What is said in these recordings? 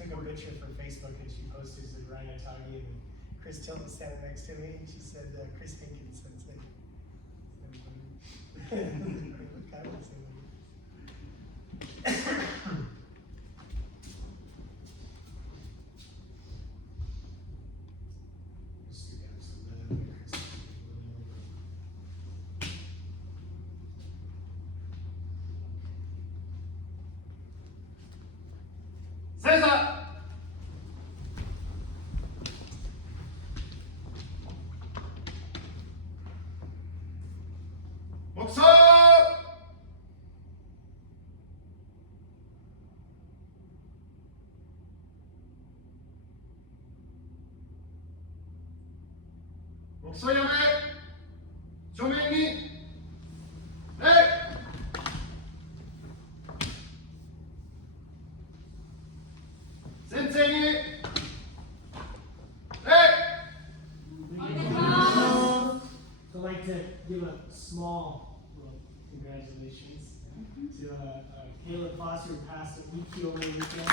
took a picture for Facebook and she posted it to Ryan Tagi, and Chris Tilton standing next to me, and she said, Chris Hinkin Sensei. Look, I would say give a small congratulations to Caleb Foster, who passed a week over the weekend.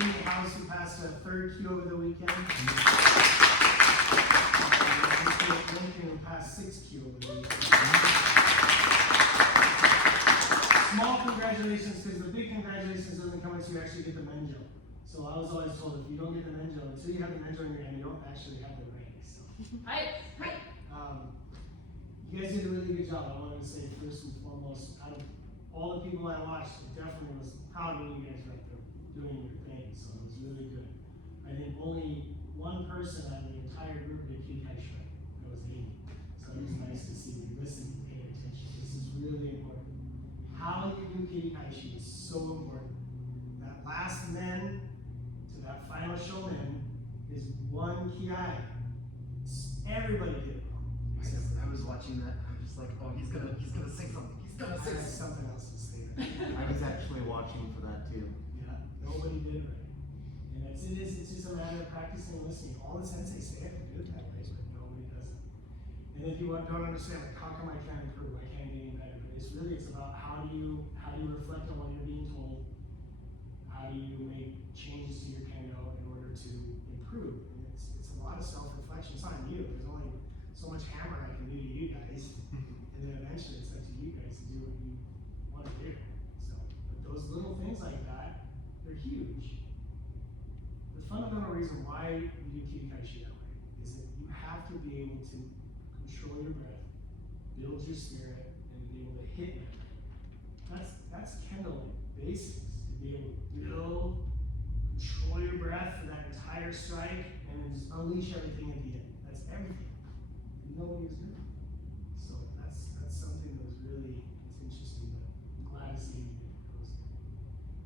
Amy House, who passed a third Q over the weekend. Lincoln, who passed 6Q over the weekend. Small congratulations, because the big congratulations doesn't come until you actually get the menjo. So I was always told, if you don't get the menjo, until you have the menjo in your hand, you don't actually have the ring. So. You guys did a really good job. I wanted to say, first and foremost, out of all the people I watched, I definitely was proud of you guys right there doing your thing. So it was really good. I think only one person out of the entire group did Kikai Shrek. That was Amy. So it was nice to see you listening, paying attention. This is really important. How you do Kikai is so important. That last men to that final shomen is one kiai. Everybody did it wrong. I was watching that. I was just like, oh, he's gonna say something. He's gonna say something else to say. I was actually watching for that too. Yeah, nobody did it right. And it's just a matter of practicing and listening. All the sensei say it and do it that way, but nobody does it. And if you don't understand, like, how come I can't improve? I can't get any better. But it's about how do you reflect on what you're being told? How do you make changes to your Kendo in order to improve? And it's a lot of self-reflection. It's not you. There's only so much hammer I can do to you guys. And then eventually it's up to you guys to do what you want to do. So, but those little things like that, they're huge. The fundamental reason why we do Kirikaishi that way is that you have to be able to control your breath, build your spirit, and be able to hit it. That's Kendo basics. To be able to build, control your breath for that entire strike, and then just unleash everything at the end. That's everything. And nobody's doing it. So that's something that was really interesting, but I'm glad to see you get close.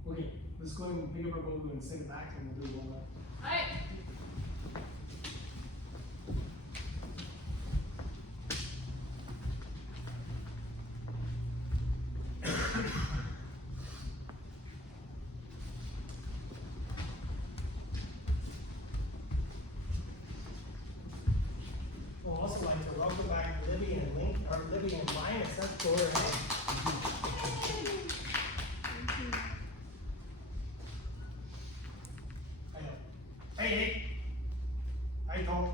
Okay, let's go ahead and pick up our bogu and send it back, and we'll do one more. Hi. We'll also like to welcome back Libby and Linus. That's cool, right? Hey, I don't.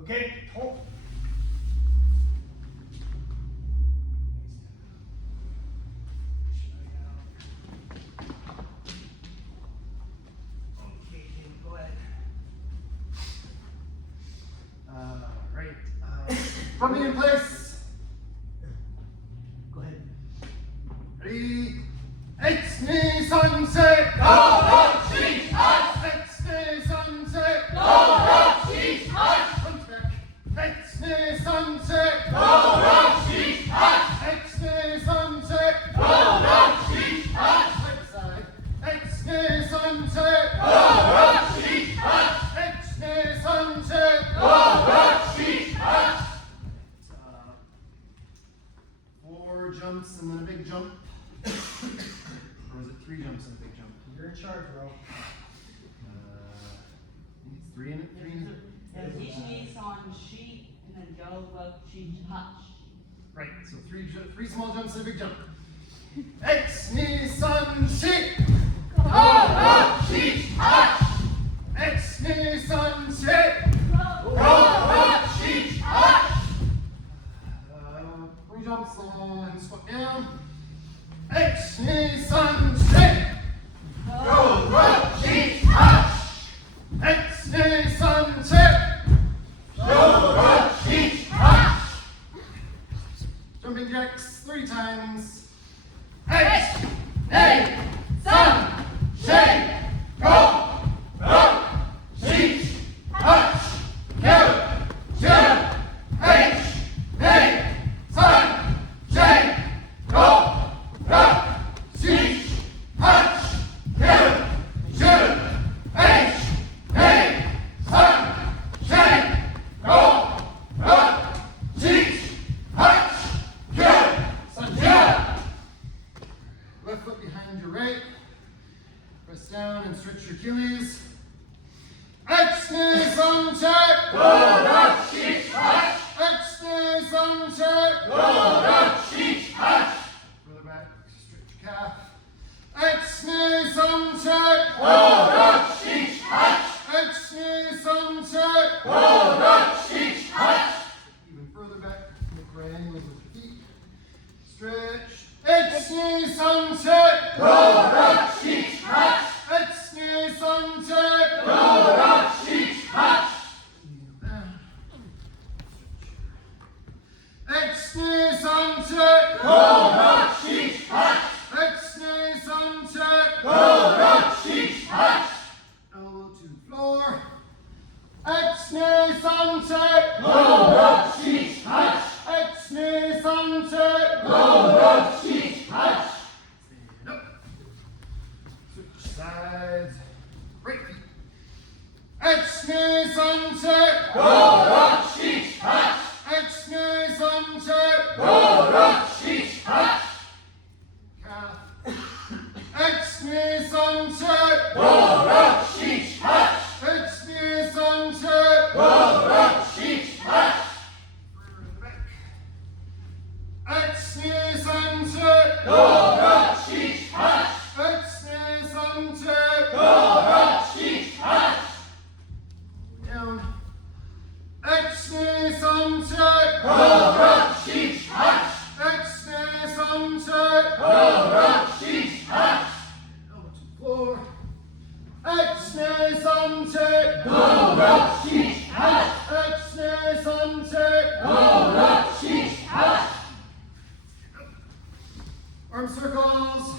Okay, hold. Okay, go ahead. Right. Put me in place. Go ahead. Ready? It's sunset. Go, Sunset. Go, Sunset. Go, Sunset. Sunset. Sunset. 4 jumps and then a big jump. Or was it 3 jumps and a big jump? You're in charge, bro. It's 3 in it. 3 in it. Yeah, each knee's on sheet and then go, sheet, hot sheet. Right. So 3 small jumps and a big jump. X, knee, sun, shake. Go, sheet, hutch. X, knee, sun, shake. Go, sheet, hutch. 3 jumps on squat down. X, knee, sun, shake. Go, sheet, hutch. X, knee, sun, shake. Go, sheet, hutch. Jumping jacks 3 times. X, A, sun, shake, go, sheet, hutch, Q, H, A, sun, shake, go, sheet, hutch, Q, H, A, sun, shake, go, sheet, hutch, Q, Left foot behind your right. Press down and stretch your Achilles. X, knee, sun, check. go, sheet, hutch, X, knee, sun, check. go, sheet, hutch. Further back, stretch your calf. X, knee, sun, check. Go, sheet, hutch, X, knee, sun, check. go, sheet, hutch. Even further back, make right angles with your feet. Stretch. X, knee, sun, check. Go, sheet, hutch, X, knee, sun, check. go, sheet, hutch. X, knee, sun, check. Go, sheet, hutch, X, knee, sun, check. go, sheet, hutch, Elbow to floor. X, knee, sun, check. go, sheet, hutch, X, knee, sun, check. go, sheet, hutch. Stand up. Switch sides. Right feet. X, knee, sun, check. Go, sheet, hutch, X, knee, sun, check. go, sheet, hutch, Calf. X, knee, sun, check. go, sheet, hutch, X, knee, sun, check. go, sheet, hutch, Further back. X, knee, sun, check. go, sheet, hutch, X, knee, sun, check. go, sheet, hutch, Down. X, knee, sun, check. go, sheet, hutch, X, knee, sun, check. go, sheet, hutch, Elbow to floor. X, knee, sun, check. go, sheet, hutch, X, knee, sun, check. go, sheet, hutch, Arm circles.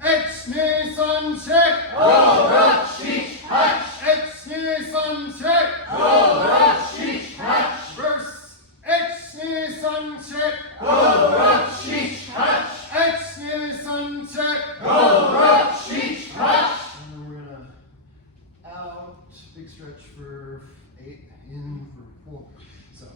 X, knee, sun, check. go, sheet, hutch, X, knee, sun, check. go, sheet, hutch, Reverse. X, knee, sun, check. go, sheet, hutch, X, knee, sun, check. go, sheet, hutch, And then we're gonna out, big stretch for 8, in for 4. So,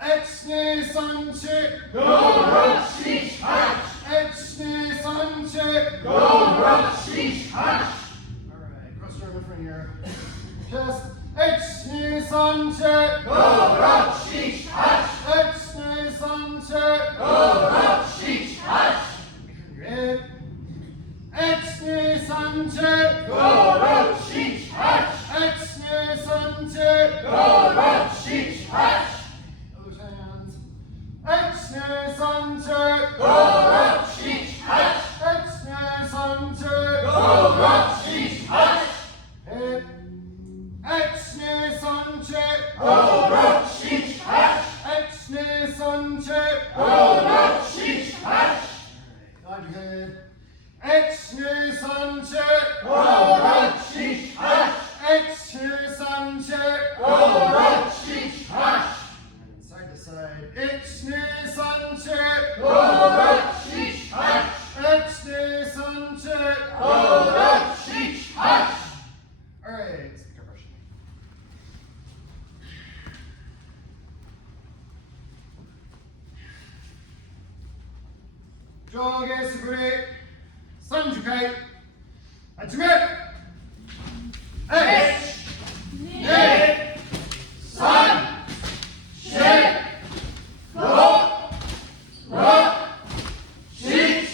X, knee, sun, check. go, sheet, hutch, X, knee, sun, check. go, sheet, hutch, Alright, cross your arm in front of your chest. X, knee, sun, check. go, sheet, hutch, X, knee, sun, check. go, sheet, hutch, Behind your head. X, knee, sun, check. go, sheet, hutch, X, knee, sun, check. go, sheet, hutch, Other hands. X, knee, sun, check. go, sheet, hutch, X, knee, sun, check. go, sheet, hutch, Head. X, knee, sun, check. go, sheet, hutch, X, knee, sun, check. go, sheet, hutch, Nod your head. X, knee, sun, check. go, sheet, hutch, X, knee, sun, check. go, sheet, hutch, And side to side. X, knee, sun, check. go, sheet, hutch, X, knee, sun, check. go, sheet, hutch. Alright, let's pick up our shin. Joge sukure, sanjukai, hajime! X, Knee, sun, shake, go, sheet,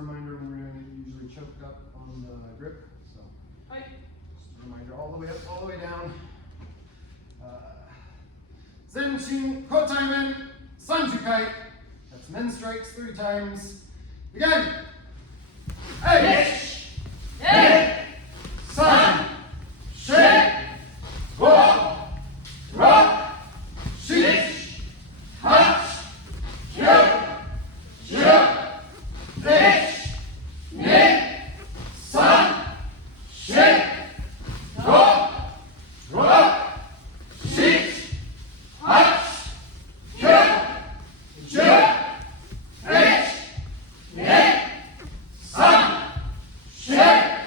reminder when we're gonna usually choke up on the grip. So just a reminder all the way up, all the way down. Zenshin Kotaimen Sanjukai. That's men strikes 3 times. Begin. Eight. 넷, 산, 셋, 오, 락, 시, 핫, 겨, 넷, 산, 셋, 오, 락, 시, 핫, 겨, 넷, 산, 셋,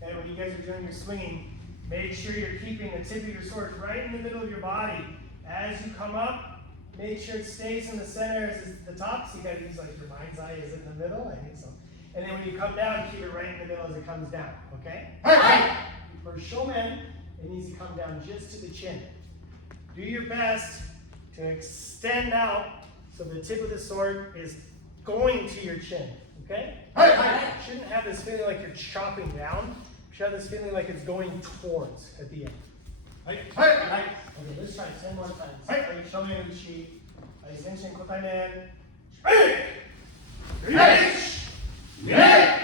And when you guys are doing your swinging, make sure you're keeping the tip of your sword right in the middle of your body. As you come up, make sure it stays in the center as the top. So you gotta use like your mind's eye. Is it in the middle? I think so. And then when you come down, keep it right in the middle as it comes down. Okay? For showmen, it needs to come down just to the chin. Do your best to extend out so the tip of the sword is going to your chin. Okay? You shouldn't have this feeling like you're chopping down. You should have this feeling like it's going towards at the end. Okay, let's try 10 more times. Show me a sheet. Zenshin Kotaimen. 넷,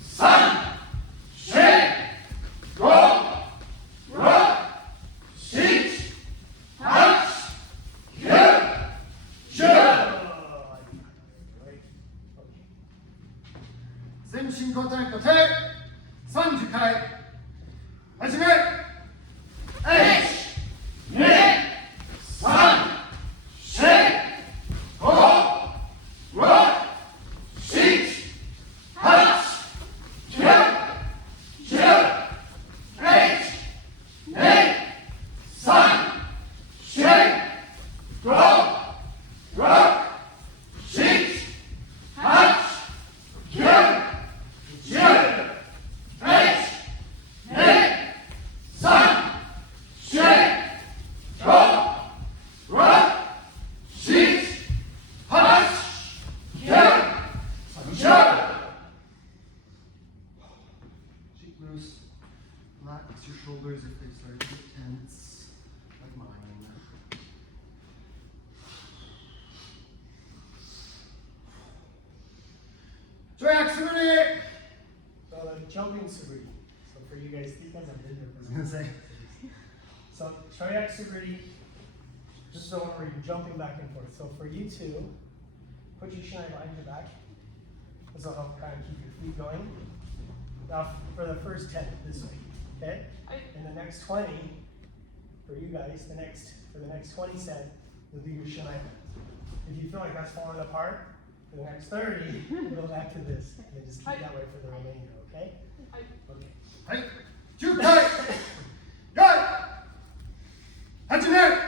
산, 셋, 오, 락, 시, 핫, Zenshin Kotai Kotai Sanjukai. 하시면 넷, 산, 셋, 오, 락, 시, 핫, 넷, 산, 셋, 오, 락, 시, 핫, cheek loose. Relax your shoulders if they start to get tense, like mine. Track submit. So the jumping suburi. So for you guys have been I was gonna say. So Choyak suburi, this is the one where you're jumping back and forth. So for you two, put your shinai behind your back. This will help kind of keep your feet going. Now for the first 10 this way, okay? And the next 20, for you guys, for the next 20 set, you'll do your shinai. If you feel like that's falling apart, for the next 30, go back to this. And then just keep that way for the remainder, okay? Okay. Hey, two tight. Good. 하지만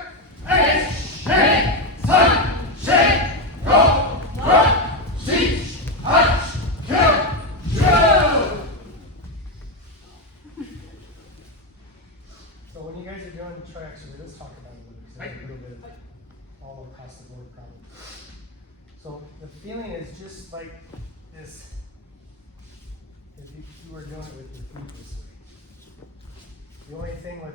넷, 산, 셋, 오, 락, 시, 핫, So when you guys are doing the tracks, let's talk about it a little bit, 'cause there's a little bit of all across the board problem. So the feeling is just like this. If you were doing it with your feet this way. The only thing with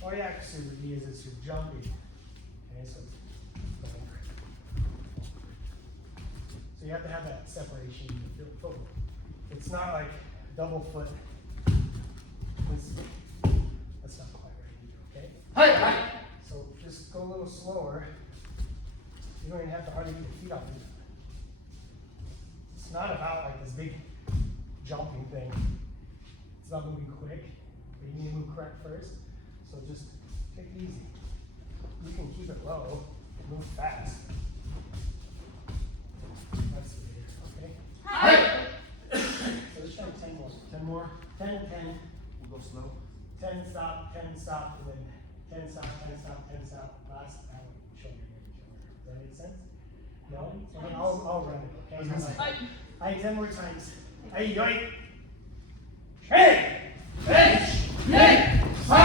Choyak Suburi is it's you're jumping. Okay, so it's going right. So you have to have that separation in your footwork. It's not like double foot. That's not quite right either, okay? So just go a little slower. You don't even have to hardly get your feet off it. It's not about like this big jumping thing. It's not moving quick. But you need to move correct first. So just take it easy. You can keep it low, move fast. That's the idea, okay? So let's try 10 more. 10 more. 10 and 10. We'll go slow. 10 stop, and then 10 stop, 10 stop, 10 stop. Last, I will show you. Does that make sense? No? Okay, I'll run it, okay? All right, 10 more times. Hey, yoink! Hey! 넷, 산,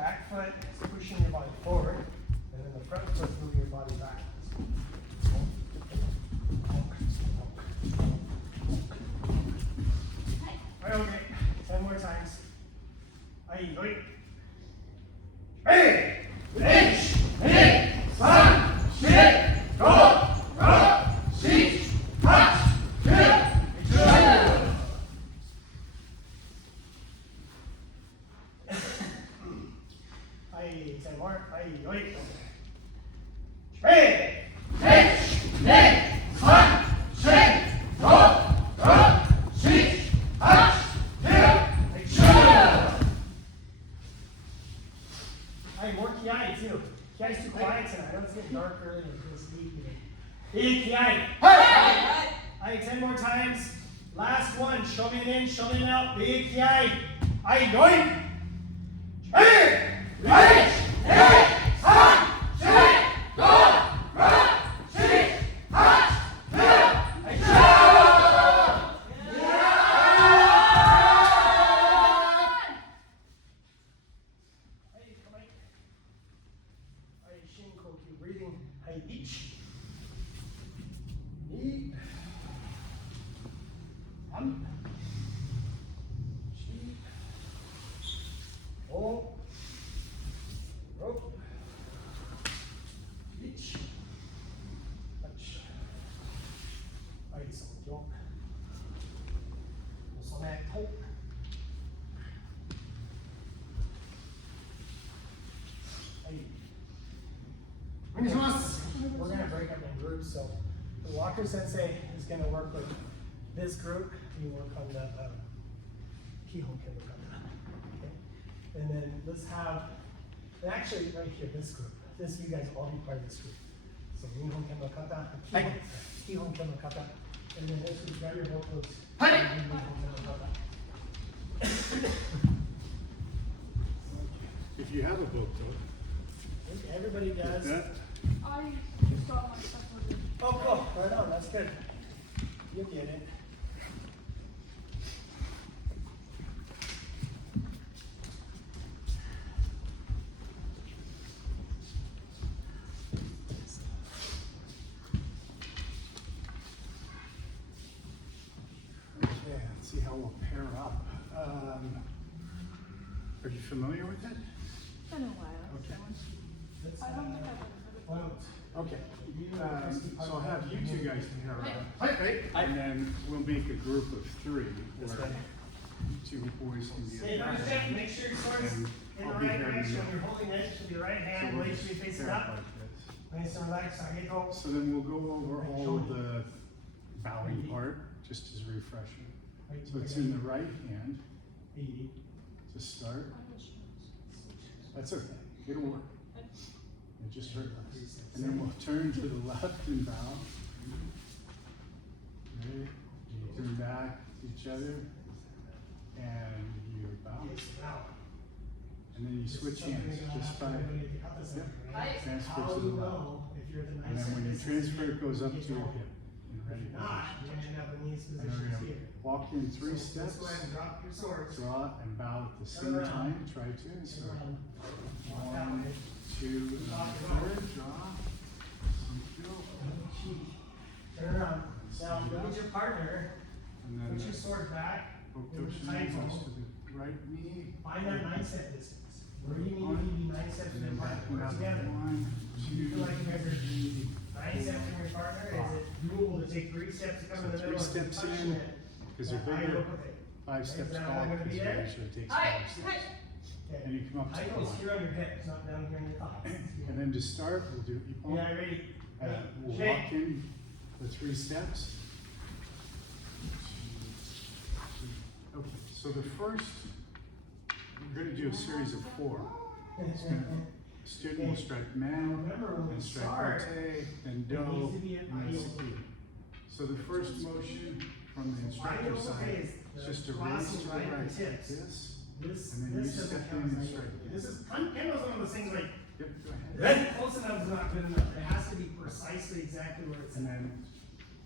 back foot is pushing your body forward, and then the front foot is moving your body backwards. Right, okay. 10 more times. Ahí, voy. Hey! H! Hey! San! Shit! Go! Go! Sheet! Hot! Kill! Kill! Ahí, 10 more. Ahí, voy. Hey! H! Hey! San! Shit! Go! Go! Sheet! Hot! Kill! Kill! Hey, more Kiai too. Kiai's too quiet tonight. I know it's getting dark early and it's sleepy. Hey, Kiai. Hey! Hey, 10 more times. Last one. Show me an in, show me an out. Big Kiai. Hey, going. Hey! H! Hey! San! Shit! Go! Go! Sheet! Hot! Kill! Kill! Hey, come on. Hey, Shinko, keep breathing. Hey, each. Eat. Sheep. Oh. Rope. Each. Touch. Hey, so jump. So that hope. Hey. We're gonna break up in groups, so the Walker Sensei is gonna work with this group. You work on the Kihon Kendo Kata. Okay? And then let's have, and actually right here, this group. This, you guys all be part of this group. So Nihon Kendo Kata, Kihon Kendo Kata, and then this is grab your vocals. Hey! If you have a book though, Everybody does. that, I just got my stuff with it. Oh, cool. Right on. That's good. You get it. okay, let's see how we'll pair up. Are you familiar with it? Been a while. Okay. Let's, I don't think I've ever heard of it. well, Okay. So I'll have you two guys pair up. And then we'll make a group of three where you two boys can be Stay in on your step. Make sure your sword's And in the I'll be right here in direction. the When you're holding it, it should be the right So hand. we'll Weight just should be facing pair up. like this. Nice and relaxed. I get go. So then we'll go over all the bowing part, just as a refresher. So it's in the right hand to start. That's okay, it'll work. It just hurt us. And then we'll turn to the left and bow. Okay, you turn back to each other and you bow. Okay, so now. And then you switch hands just by, transfer How to you the left. know if you're the And nice then when you end, transfer, it goes up you to get your going. hip in ready If not, position. you end up in these And then we're positions gonna here. walk in three So steps, Let's go ahead and drop your swords. draw and bow at the same around. time, try to. So Walk that one, way. two, and third, draw. Turn around. Now, look at your partner. And then Put your sword back. Hokuto with the tight Shin goes hold. to the right knee. Find that 9-step distance. Where you need to be 9 steps And from then your back partner. Work together. one, Do you feel like you guys are three. 9 steps from your partner? Is it doable to take 3 steps to come So in the three middle and steps touch in, it? because they're I bigger. look with it. 5 steps Is that back, all gonna because be it there? usually takes Hi. 5 steps. Okay. And you come up to I know it's one. here on your hip, it's not down here on your thigh. And then to start, we'll do Ippon. Yeah, ready? We'll Shake. walk in the 3 steps. Okay, so the first, we're gonna do a series of 4. It's gonna, student will strike man, Remember when then we strike start, mate, then it do, needs to be and an then ideal. saki. So the first motion from the instructor Ideal side is is the just to raise crossing to the right right like tips. this. This, And then you this doesn't step count in and as strike ideal. again. This is, Kendo's one of those things like, Yep, go ahead. that close enough is not good enough. It has to be precisely exactly where it's And at. then,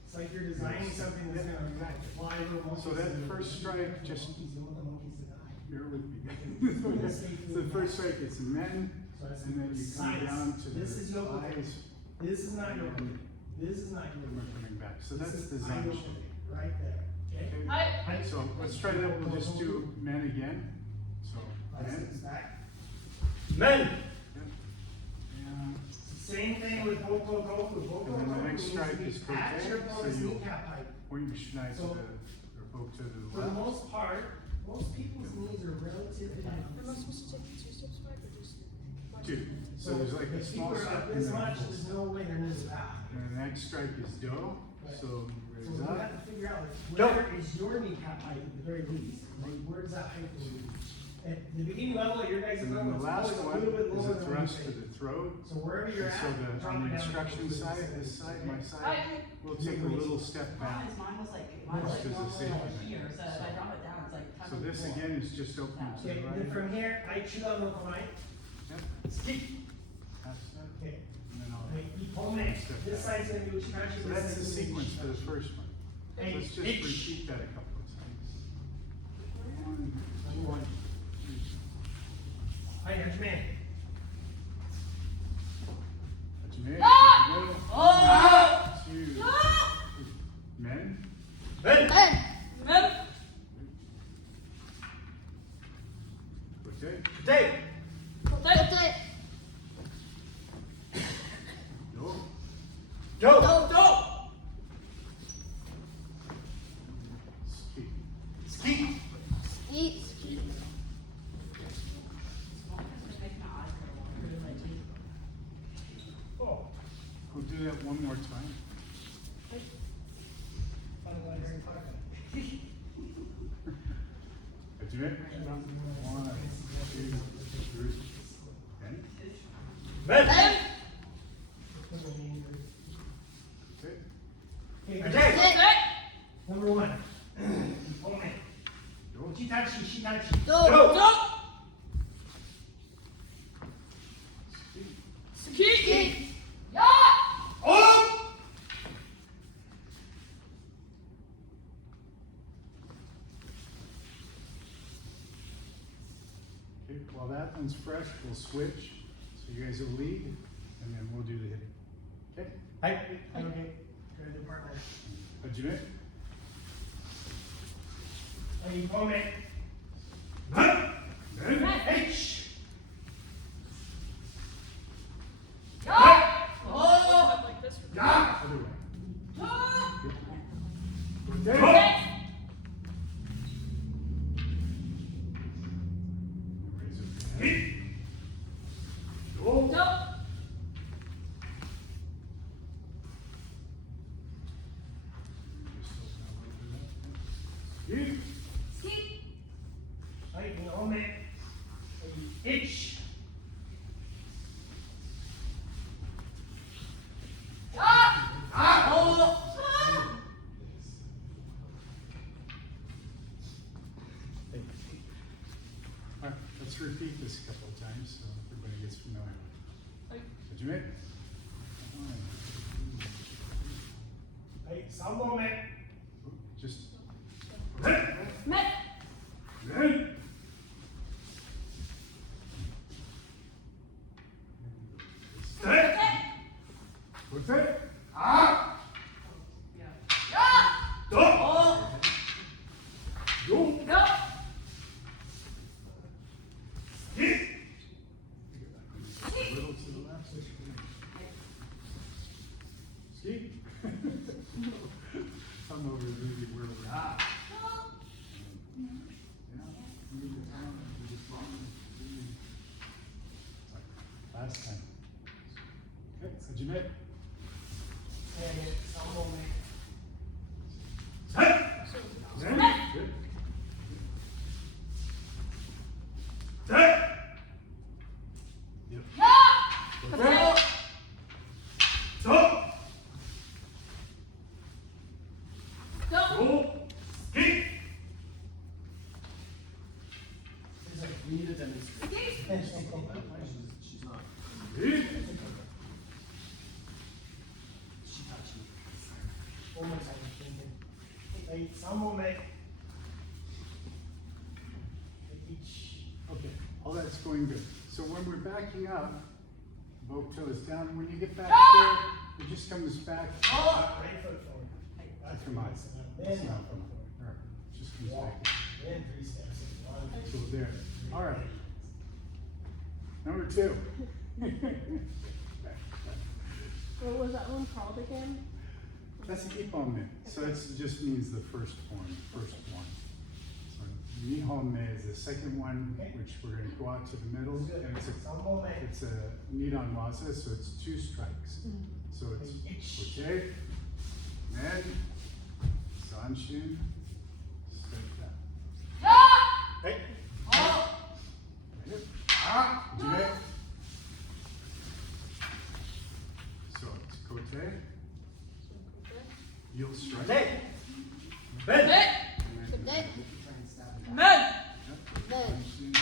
It's like you're designing something that's gonna fly over So that first strike, just bear with me. So the first strike, it's men, So that's and then you come sides. down to the This is your thighs, This is not your, and this is not your. we're coming back. So This that's is the my Zang. yoke, right there, okay? Okay? I, So let's try that, we'll just do men again. So, men. Back. Men. Yeah. Same thing with Boko Goku. Boko And then the Goku next means strike you is attach kote, your so opponent's you- kneecap height. Point your schneid to So- the, or poke to the For the left. most part, most people's knees are relatively. am I supposed to take 2 steps back or just one? Two. So there's like a if small people are step up and this then a much, full there's step. no way their knees are out. And the next strike is do, Right. so So raise we up. have to figure out, like, Don't. where is your kneecap height at the very least? Like, where does that height for you? At the beginning level of your guys' And then level, the it's last always a one little bit is lower a than thrust what to you the throat. So wherever you're And at, so drop on it the down. instruction to side, the this side, my I, side, we'll take a little step back. Mine was like Just as a normally safety like measure. here, so if I drop it down, it's like. So this again is just opening to Okay, the and then right. from here, I chew on the right. Yep, Stick. half step, Okay. and then I'll. Like, you pull me. This side's gonna be Uchikachi. So that's the sequence for the first one. So Hey, let's just H. repeat that a couple of times. One. Hi, Hajime. Ajime, Ah! middle, oh! two, men, Men. Men! kote, Day. Protect! do, Go. Go! ski. Ski. Eat! Oh. We'll do that one more time. Ajime, one, two, three, men, Men. Men! kote, Okay, Day. Protect! number one. Pull me. do, Chitachi, shitachi. Go! Go. Go! ski. Ski! Yeah! On. Okay, while that one's fresh, we'll switch. So you guys will lead, and then we'll do the hitting. Okay? Hi. Okay. Good, the partner. Ajime, Hey, pull me. Men. men, H. Yeah! Oh! Like this. Ya. other way. Ah! Kote, Protect! raise up your hand. Hit. Do, Go! ski. Ski! Hey, pull me. H. Ah! Ah. Oh! All right, let's repeat this a couple of times so everybody gets familiar with it. Ajime. Hey, sambo me. Just Men. Met! Men. Day. Kote, Ah. Yeah! Do. Oh! do. Go! Hit. A little to the left. Ski. I'm over really where we're at. Last time. Okay, Ajime. Hey, sambo me. Men. Men. Good. Day. Yep. Yeah! Kote, Do. Go! Do. Hit. He's like, we need a demonstration. She's not. hit. Shitachi. One more time. Hey, sambo me. H. that's going good. So when we're backing up, both toes down. When you get back Ah! there, it just comes back. Right foot forward. That's Come on. nice. It's Then not one come foot on. forward. All right. It just comes Walk. back. Then 3 steps. One, So there. All right. Number 2. What was that one called again? That's an Ippon. So it just means the first one. So Nihon is the second one, which we're going to go out to the middle, and it's a Nidon waza, so it's 2 strikes. So it's okay, med, zanshin, straight down. Ah! Hey, Oh! jure. So it's kote, you'll strike. Hey. Sit! Ben. And then- Good. Men! Yep. Good. Zanshin.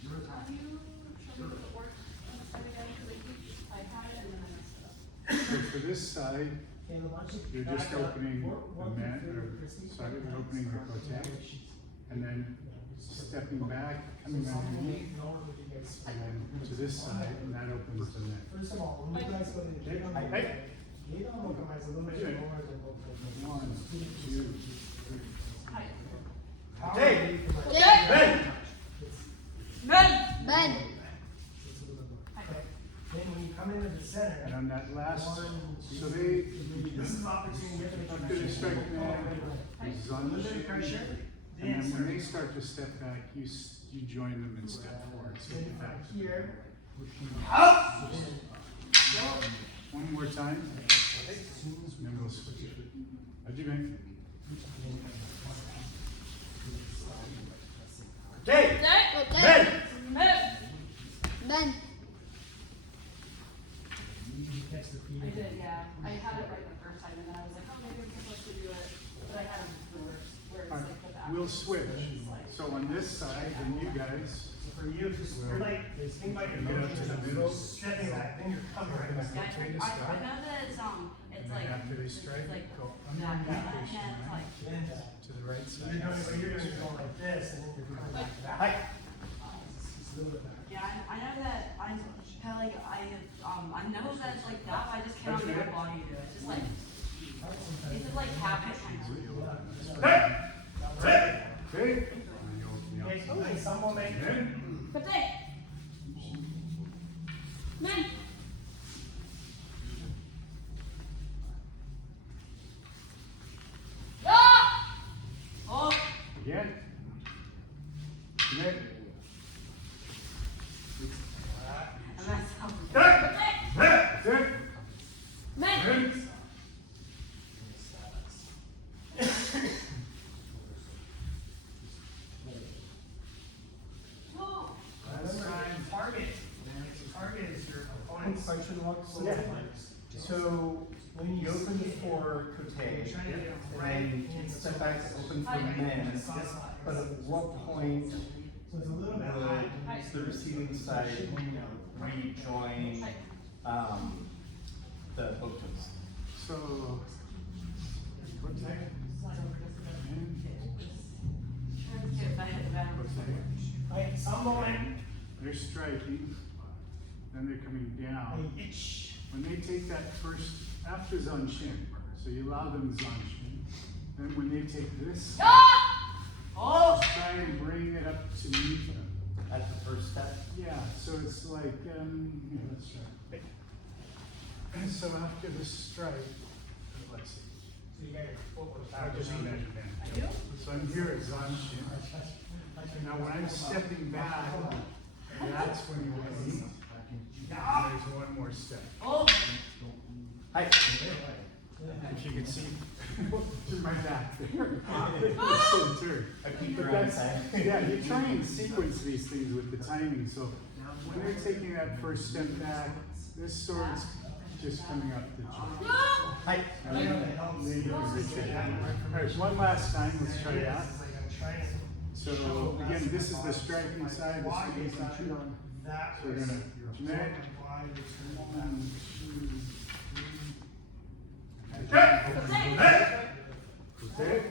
Can you show me what works on the side again? Because I had it and then I messed it up. So for this side, you're just opening the mat, opening the kote, and then stepping back, coming underneath, and then to this side, and that opens the neck. First of all, when you guys go to the gate on the Hey. gate on the is a little bit Yeah. lower than what. 1, 2, 3. Hi. Hey. Okay! Ben. Men! Ben. Then when you come into the center. And on that last, so This they, is opportunity. after they strike the A little bit of pressure. and then when they start to step back, you join them and step forward. So Then get back back here. Up. one more time, and then we'll switch. Hajime. Hey. Sit! Good. Ben. Men! Ben. You catch the feet. I did, yeah. I had it right the first time and then I was like, oh, maybe I'm supposed to do it. But I had it reversed, where it's All right, like the back. we'll switch. So on this side, then you guys, So for you, just, you're like, think about your Get up to the middle. stepping back, then you're coming right back. Yeah, I know that it's and it's then like, after they strike, it's like go that, underneath and this it's line like, Then, to the right you're side. doing, what you're doing, you're going like this, and then you're coming back to that. Hi. It's a little bit back. yeah, I know that I kind of like, I know that it's like that, but I just cannot get my body to do it. It's just like, it's just like habit kind of. Hey. Hey. Okay. And you open the Okay, outside. okay, some moment. Good day! Men! Ah! Oh, Again. Commit. and that's how. Hey. Ben. That's it. Men! Good. Oh. Last time, target. Target is your opponent's. So when you open for Kote, Trying to get them and right. then you take step back to open for men, but at what point So it's a little bit high. does the receiving side rejoin the both toes? So, what's that? Like, some moment. They're striking, then they're coming down. Itch. When they take that first, after Zanshin, so you allow them Zanshin, then when they take this, Ah! Oh. try and bring it up to meet them. At the first step? Yeah, so it's like, let's try. And so after the strike, let's see. So you got your foot with I back. just need that. So I'm here at Zanshin. Now when I'm stepping back, that's when you want to meet. There's one more step. Oh. Hi. If you can see through my back there. It's so turn. I peeked But around that's, inside. yeah, you try and sequence these things with the timing. So when they're taking that first step back, this sword's just coming up the chin. Hi. And then you can reach it down. All right, one last time, let's try it out. It's like I'm trying to. So again, this is the striking side, the striking side. That So we're was. gonna connect. Why you're turning back. 1, 2, 3. Hey. Okay.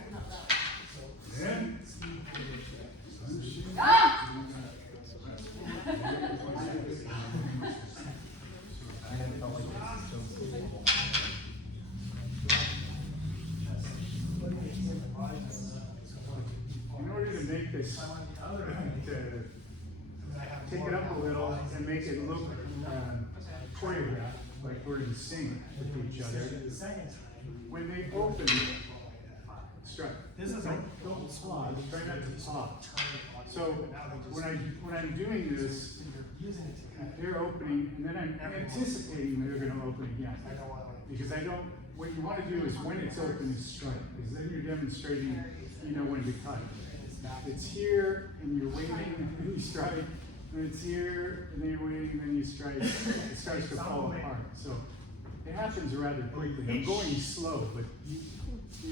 In. make this, If I'm on the other end, to and I have take more it up a little lines and make it look choreographed, like we're in sync with each other. The second time, When they open, strike. this is like Don't pause, try not to pause. So when I'm doing this, using it to they're opening, and then I'm anticipating they're gonna open again. I don't want like. Because I don't, what you wanna do is when it's open, is strike, because then you're demonstrating, you know when to cut. It's here, and you're waiting, and then you strike, and it's here, and then you're waiting, and then you strike. It starts to fall apart, so it happens rather quickly. I'm going slow, but you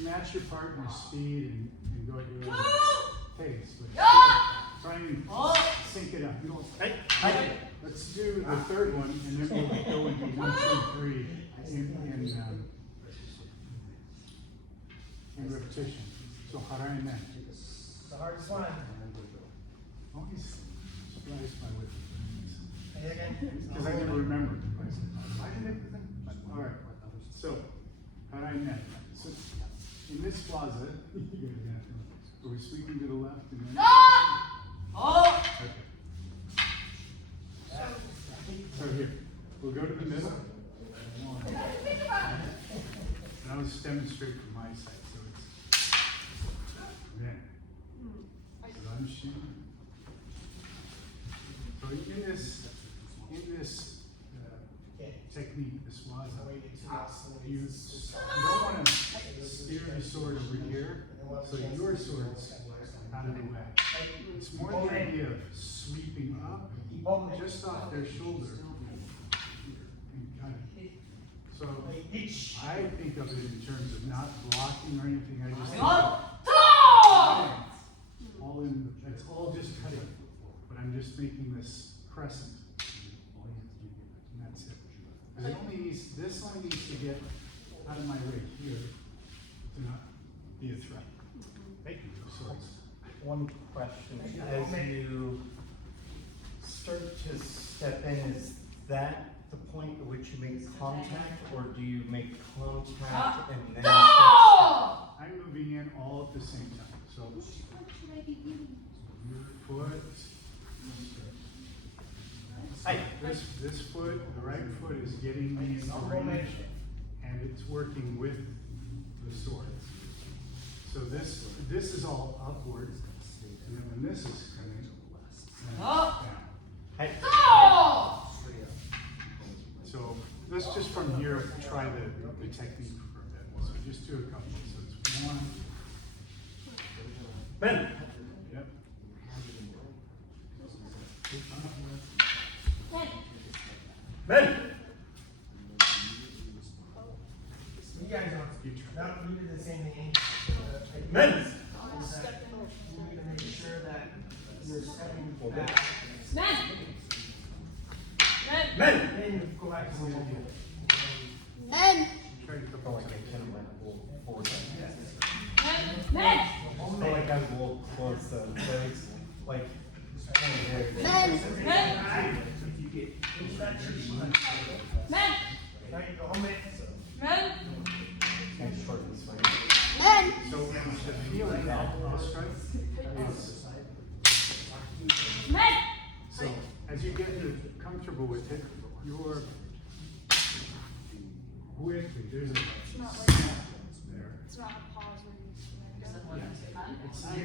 match your partner's speed and go at your own pace. But try and sync it up. Hey. Let's do the third one, and then we'll go into 1, 2, 3 in repetition. So harai men. The hardest one. Always surprised by what Hey, again. because I never remembered. All right. So harai men. So in this plaza, are we sweeping to the left and then? Okay. So here, we'll go to the middle. And I'll just demonstrate from my side, so it's, then, luncheon. So in this technique, this waza, you don't want to steer the sword over here, so your sword's out of the way. It's more the idea of sweeping up, just off their shoulder. And cut it. So I think of it in terms of not blocking or anything. I just think of all in. It's all just cutting, but I'm just making this crescent, and that's it. Because this only needs to get out of my way here to not be a threat. Thank you. So One question, as you start to step in, is that the point at which you make contact, or do you make contact and then start? I'm moving in all at the same time. So your foot. This foot, the right foot is getting me into range, and it's working with the sword. So this is all upward, and then when this is coming, then down. Hey. So let's just from here try the technique for a bit. So just do a couple. So it's 1. Ben. Yep. Ben. You guys don't, you did the same thing. Men. You need to make sure that you're stepping back. Men. Men. Men. Then you go back to what you did. Men. Try to I feel like I can like forward. Men. I feel like I will close the legs, like. Men. Men. Men. Now you go home it. Men. And shorten this way. Men. So the feeling of strike is, Men. so as you get comfortable with it, you're quickly, there's a there. It's not a pause when you.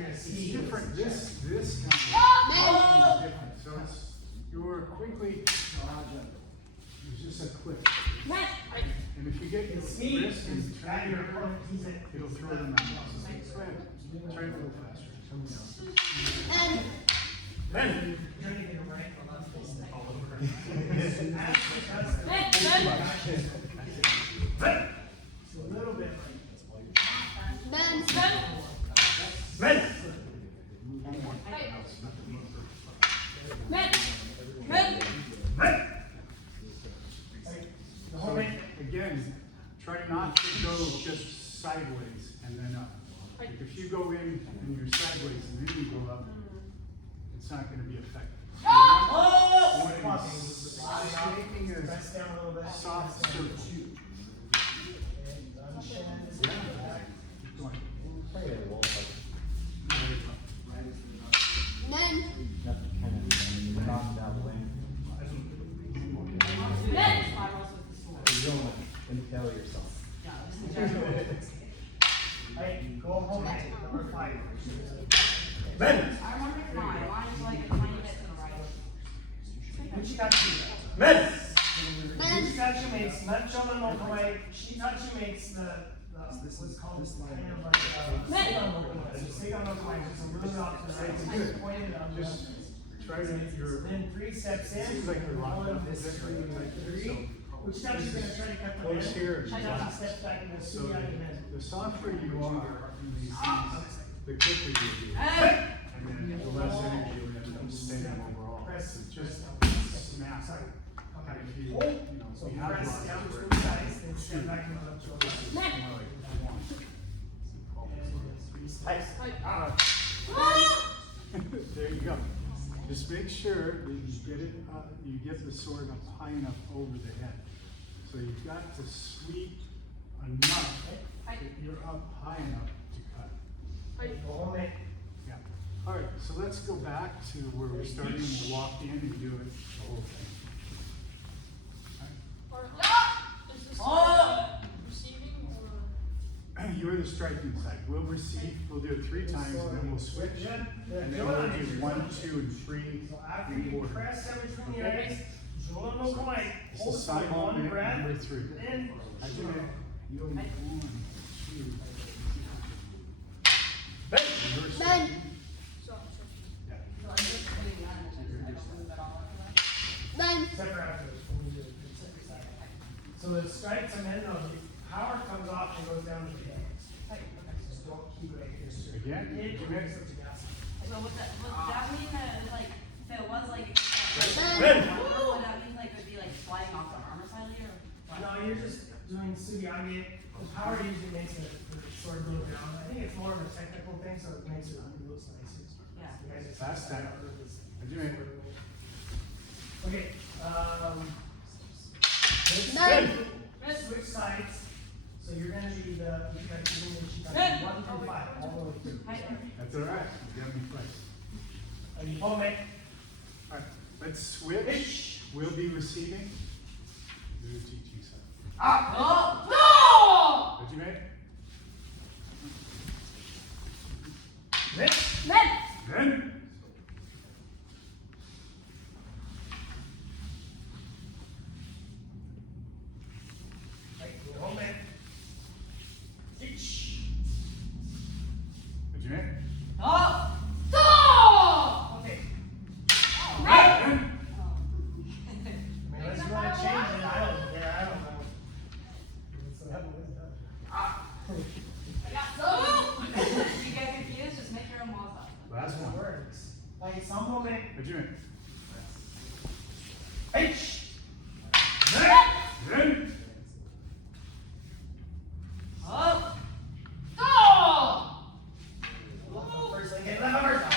It's different, this kind of is different, so you're quickly, there's just a click. Men. And if you get your wrist and turn your arm, it'll throw them out. So go ahead, try it a little faster. Men. Men. You're gonna get a right or left. Men. It's a little bit like. Men. Men. Men. Men. Men. The whole way. Again, try not to go just sideways and then up. Like if you go in and you're sideways and then you go up, it's not going to be effective. Oh! You want to be making Press down a little bit. a soft circle. And unchain. Yeah. Keep going. Pray it will, like, There you go. Men! I remember mine. Mine is like a tiny bit to the right. Uchikachi. Men! Uchikachi makes Nacho no Kawaii. Shitachi makes the what's called kind of like Seigan no Kawaii. So Seigan no Kawaii is just a little off to the right. So just pointed up. Just try to get your, Then 3 steps in. seems like you're pull locked it up this this way, three. Uchikachi's gonna try to cut the Close bend. here. Shitachi steps back and so goes bend. the softer you are in these scenes, the quicker you do. Hey! And then the less energy you end up spending overall. Press, So just snap. Sorry. And if you, Hold. you know, So we have press lots down of work. through sides, then step back and up to the left. It's more like one. There you go. Just make sure that you get it up, you get the sword up high enough over the head. So you've got to sweep enough that you're up high enough to cut. Yeah. All right, so let's go back to where we're starting to walk in and do it the whole thing. Is this Oh! receiving or? You're the striking side. We'll receive, we'll do it 3 times and then we'll switch. And then we'll do 1, 2, and 3 So after in you order. press that between the eyes, Jola no Kawaii, This hold is it for one Simon breath, number 3. then Hajime, you'll need 1, 2. Men. So, Yeah. Men. separate afterwards. When we do it, it's separate side. So the strikes and then the power comes off and goes down to the head. So don't keep it like this. Again? It connects up to gas. So would that mean that like if it was like Men. would that mean like it would be like sliding off the armor slightly or what? No, you're just doing Sugiyagi. The power usually makes the sword go down. I think it's more of a technical thing, so it makes it looks nicer. Yeah. You guys just- Fast time. Hajime. Okay, Men. switch sides. So you're gonna do the, you guys are doing the Men. 1 through 5, all the way through. That's all right. You got me twice. Are you home, mate? All right, let's switch. We'll be receiving. Do the teaching side. Oh! Hajime. Next. Men! Then. Right, go home, mate. Teach. Hajime. Oh! Okay. Then. I mean, unless you wanna change it, I don't know. So that was done. If you get confused, just make your own walls up. Last one. Works. Like, some moment. Hajime. H. Then. Oh! First thing, get left.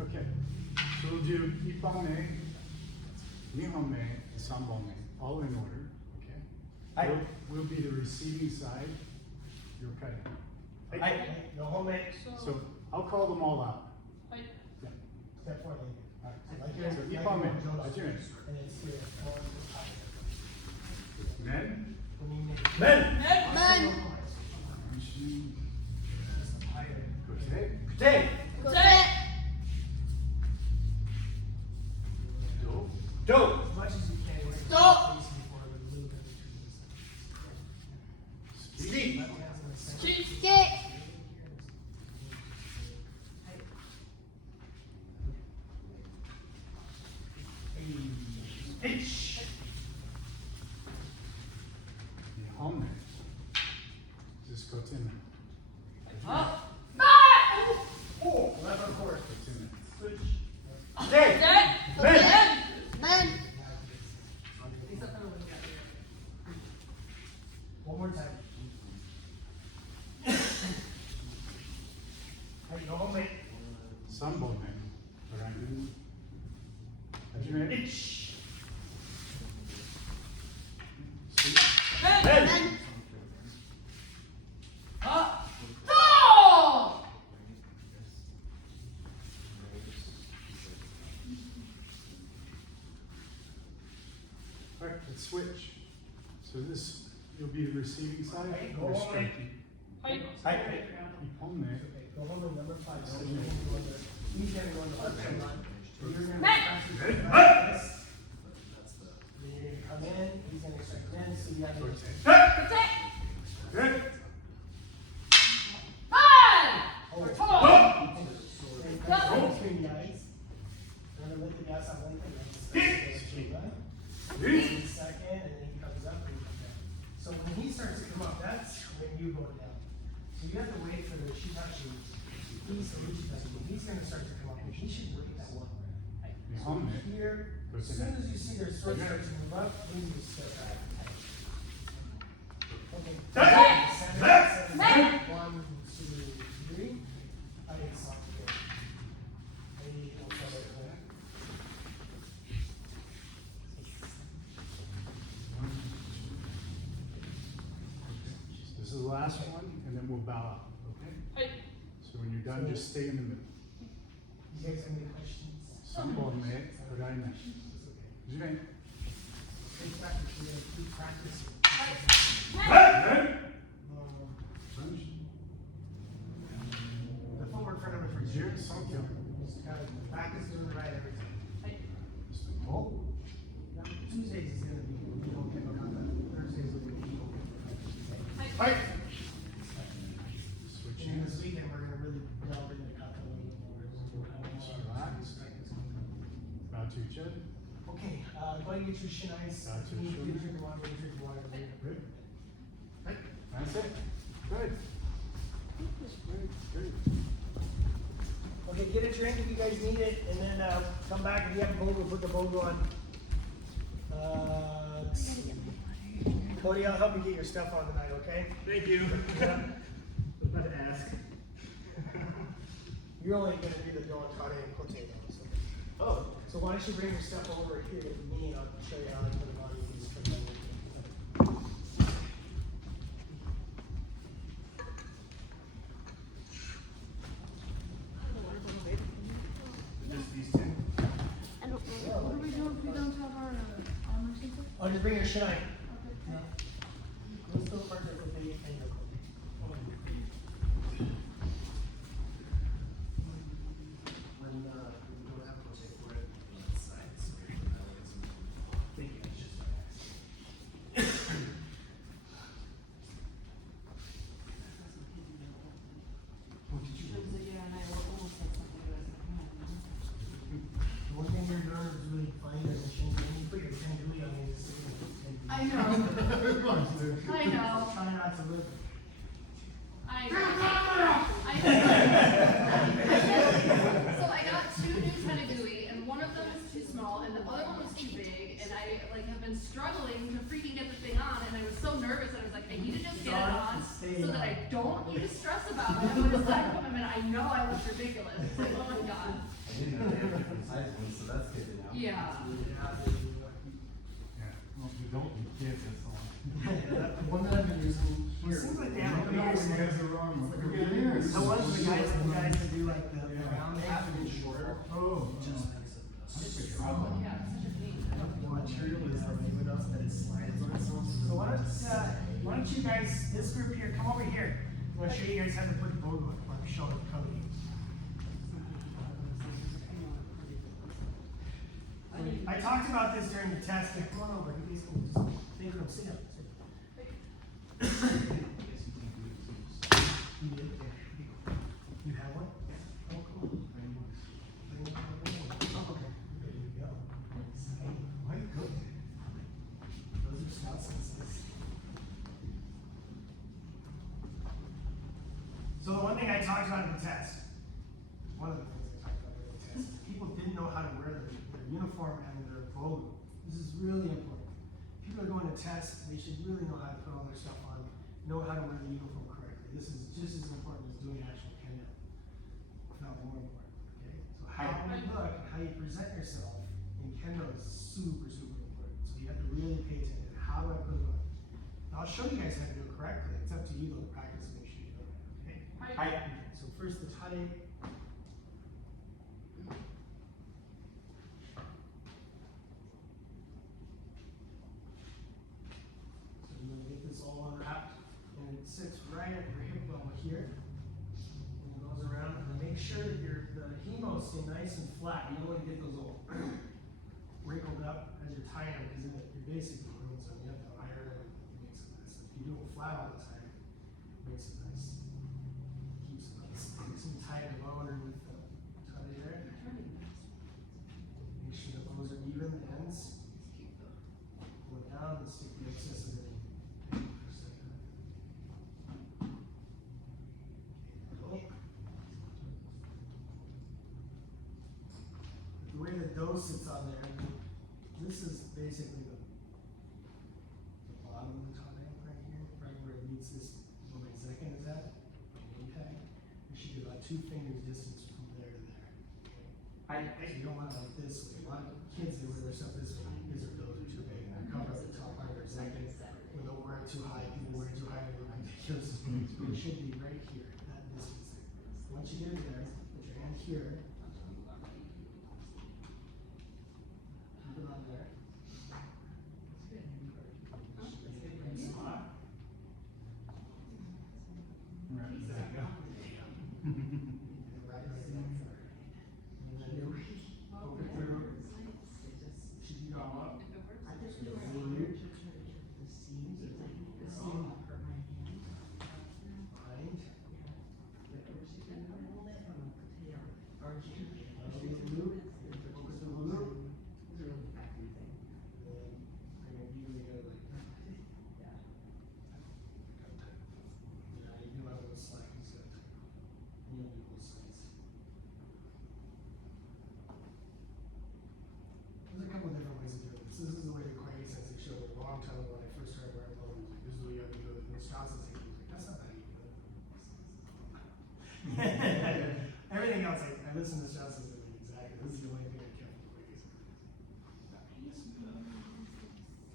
Okay. So we'll do Ippon-me, Nihon-me, and Sanbon-me, all in order. Okay. We'll be the receiving side. You're cutting. Go home, mate. So I'll call them all out. I, Yeah. Step forward. All right. Like So you're Ippon-me, going Jola. Hajime. And it's here. Then. Men! Men. Okay. Day! Say. Do. Do! As much as you can. Stop. Facing forward with a little bit of Ski. Ski! Skate. H. Nihon-me. Just go in there. Oh! Oh, left or forward. Go in there. Switch. Day! Men! Men. One more time. Right, go home, mate. Sanbon-me. All right. Hajime. H. Sweep. Men. Oh! All right, let's switch. So this, you'll be the receiving side. Hey, We're go on, striking. I, I, Ippon-me. Okay, go number 5. So he's gonna go in the left hand line. So you're gonna Back. practice like this. Then you're gonna come in, he's gonna start in, so you have to Protect. Good. Five. hold. Come on. Then you come in between the eyes. Remember, lift the gas on one thing. Second, and then he comes up and you come down. So when he starts to come up, that's when you go down. So you have to wait for the sheep actually. He's gonna start to come up, and he should work that one. You hum it. Here, as soon as you see their sword start to move up, then you just step back. Okay. Seven. 1, 2, 3. I need soft here. Maybe I'll cover it there. This is the last one, and then we'll bow out, okay? Hey. So when you're done, just stay in the middle. You guys have any questions? Some of them may, but I know. It's okay. What's your name? In fact, we're gonna keep practicing. Good. The footwork for number 3. Here, some kill. Just kind of practice doing the right every time. Oh. Tuesdays is gonna be, we don't get no contact. Thursdays will be. Fight. And Switch then hands. this weekend, we're gonna really delve into kata a little bit more. Relax. Bow to each other. Okay, go ahead and get your shin eyes. Bow to You the need to shoulder. drink water, drink water. Good. That's it. Good. Good. Okay, get a drink if you guys need it, and then come back if you have a bowl, we'll put the bowl on. Let's see. Cody, I'll help you get your stuff on tonight, okay? Thank you. Yeah. I'm about to ask. You're only gonna do the Don Kade and Kote though, so. Oh. So why don't you bring your stuff over here to me, and I'll show you how to put it on. You can just turn it over. Just these two. I don't know. What do we do if we don't have our armor sensor? Oh, just bring your shine. Okay. Let's go first with the Kendo. The one thing you're doing is really fine as a shin. When you put your penduli on your I know. I know. Try not to live. I know. So I got 2 new Tenagui, and one of them is too small, and the other one was too big, and I have been struggling to freaking get the thing on, and I was so nervous that I was like, I need to just get it on so that I don't need to stress about it. When it's time to put them in, I know I look ridiculous. It's like, oh my god. I didn't know they had different size ones, so that's good to know. Yeah. Yeah. Well, if you don't, you can't, that's all. The one that I've been using here. It seems like they have a You guys are wrong. Look at this. So one of the guys that do like the round half an inch shorter. Oh. Yeah, it's such a pain. The material is like good enough that it slides on itself. So why don't you guys, this group here, come over here. I'm gonna show you guys how to put the bogo on. Let me show the code. I talked about this during the test. Like, come on over. You guys can just think of them. Sit down. You did? Yeah. You have one? Oh, cool. Oh, okay. There you go. Quite good. Those are small senses. So the one thing I talked about in the test, one of the things I talked about in the test, is people didn't know how to wear their uniform and their bogo. This is really important. People are going to test, they should really know how to put all their stuff on, know how to wear the uniform correctly. This is just as important as doing actual Kendo, if not more important. Okay? So how you look and how you present yourself in Kendo is super, super important. So you have to really pay attention. How do I put it on? Now I'll show you guys how to do it correctly. It's up to you though to practice and make sure you do it right. Okay? Hi. So first the tade. So you're gonna get this all unwrapped, and it sits right at your hip level here, and it goes around. And make sure that the hemos stay nice and flat. You don't want to get those all wrinkled up as you're tying them, because it basically ruins them. You have to iron them, it makes it nice. If you do it flat all the time, it makes it nice. Keeps it nice. So you tie it low underneath the tummy there. Make sure that those are even, the ends. Pull it down and stick the excess of it in. The way the dough sits on there, this is basically the bottom of the tongue right here, right where it meets this, where my second is at, my name tag. It should be about 2 fingers distance from there to there. So you don't want it like this way. A lot of kids, they wear their stuff this way because their doughs are too big and they cover up the top part of their second. When they'll wear it too high, people wear it too high, they look ridiculous. But it should be right here, that distance there. Once you get it there, put your hand here. Keep it on there. Good spot. Right. There you go. Right there. And then you poke it through. Should you go up? Behind. Loop. Poke it through the loop. There's a couple different ways of doing this. This is the way the Quaggy Sensei showed it a long time ago when I first started wearing clothes. Like, this is the way you have to do it. And Miss Johnson said, that's not how you do it. Everything else, I listened to Miss Johnson said exactly. This is the only thing I kept from the Quaggy Sensei.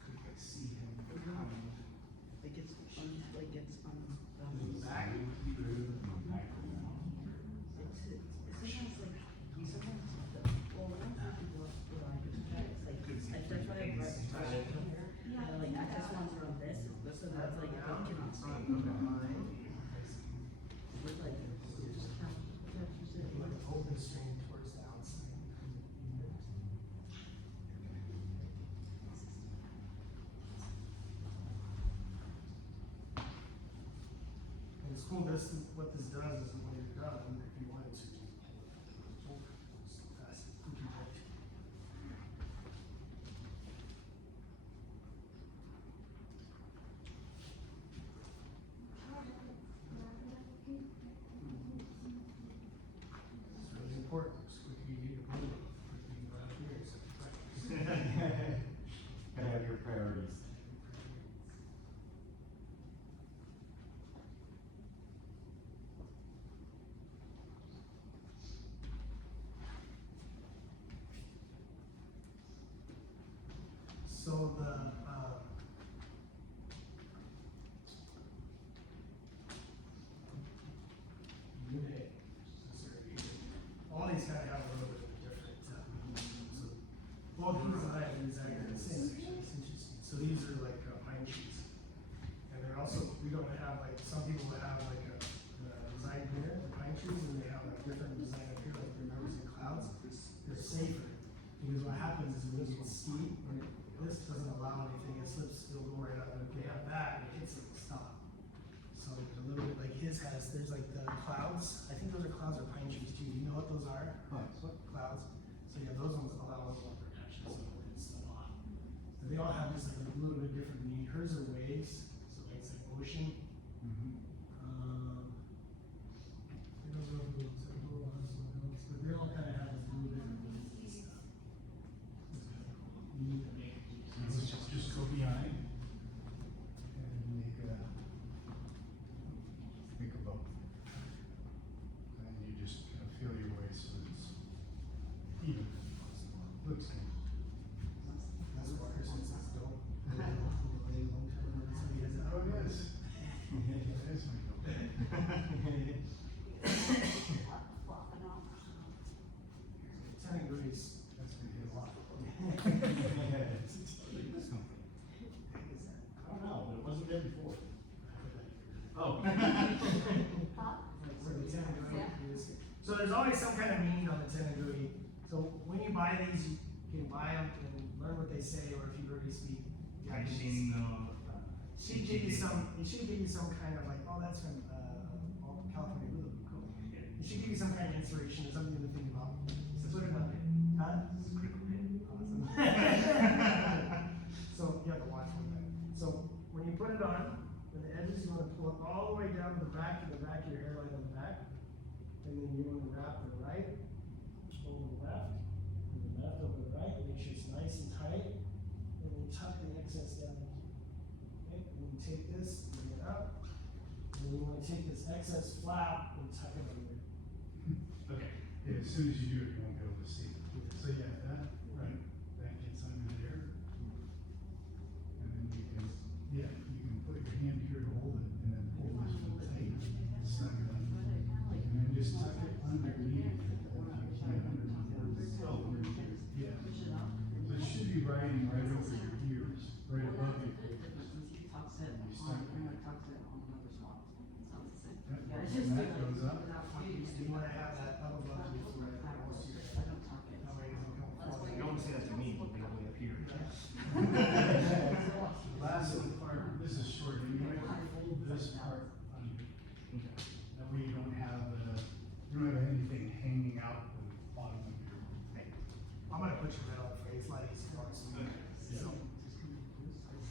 Could see him coming. Back. Like an open stream towards the outside. And it's cool, what this does is when you're done, if you wanted to, pull it fast, you can touch it. It's really important, the quicker you get your blue, the quicker you go out here, so practice. Gotta have your priorities. So the, unit, all these kind of have a little bit of a different, so both these that I have exactly the same section, it's interesting. So these are like pine trees. And they're also, we don't have like, some people would have like a design here, the pine trees, and they have a different design up here, like the rivers and clouds. They're safer, because what happens is when it gets steep, and this doesn't allow anything, it slips, it'll go right up, and if they have that, it hits it, it'll stop. So there's a little bit like his has, there's like the clouds, I think those are clouds or pine trees too, do you know what those are? Clouds. So yeah, those ones allow us more protection, so it's a lot. And they all have just like a little bit different meaning. Hers are waves, so like it's like ocean. I don't know if it's like blue on this one else, but they all kind of have this little different meanings and stuff. It's kind of cool. You need to make it. Let's just go behind and make a boat. And you just kind of feel your way so it's even. Looks good. That's why our senses don't. Oh, yes. It is. there's always some kind of meaning on the tenagui. So when you buy these, you can buy them and learn what they say, or if you already speak Japanese. It should give you some kind of like, oh, that's from California. Ooh, cool. It should give you some kind of inspiration or something to think about. So put it on there. Huh? Awesome. So you have to watch for that. So when you put it on, with the edges, you want to pull it all the way down to the back of your hairline on the back. And then you want to wrap the right over the left, and the left over the right. Make sure it's nice and tight. And then tuck the excess down. Okay, and then take this, bring it up. And then you want to take this excess flap and tuck it under. Okay, yeah, as soon as you do it, you won't be able to see. So yeah, that, right, that gets under there. And then you can, yeah, you can put your hand here to hold it, and then pull this one tight, snug it under. And then just tuck it underneath. Yeah. So it should be riding right over your ears, right above your ears. You stuck it. Yep, and that goes up. You want to have that up above you for almost your head. That way it doesn't come forward. You don't say that to me, but they only up here. Last part, this is short, anyway, hold this part under. That way you don't have anything hanging out the bottom of your. I'm gonna put your red on for you. It's not easy for us. So,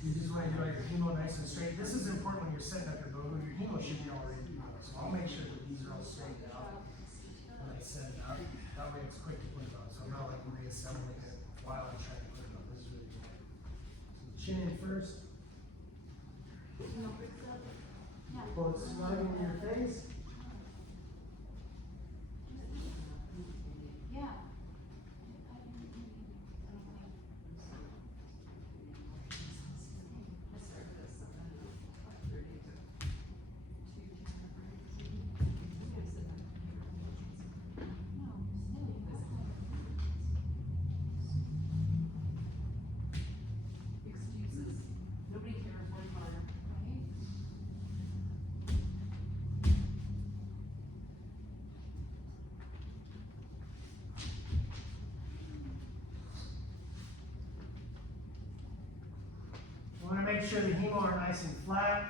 you just want to do like your hemo nice and straight. This is important when you're setting up your bow. Your hemo should be already done. So I'll make sure that these are all straightened out when I set it up. That way it's quick to put it on. So I'm not like reassembling it while I'm trying to put it on. This is really good. So chin in first. Pull it snug into your face. Yeah. Excuses. Nobody cares what you are, right? You want to make sure the hemo are nice and flat.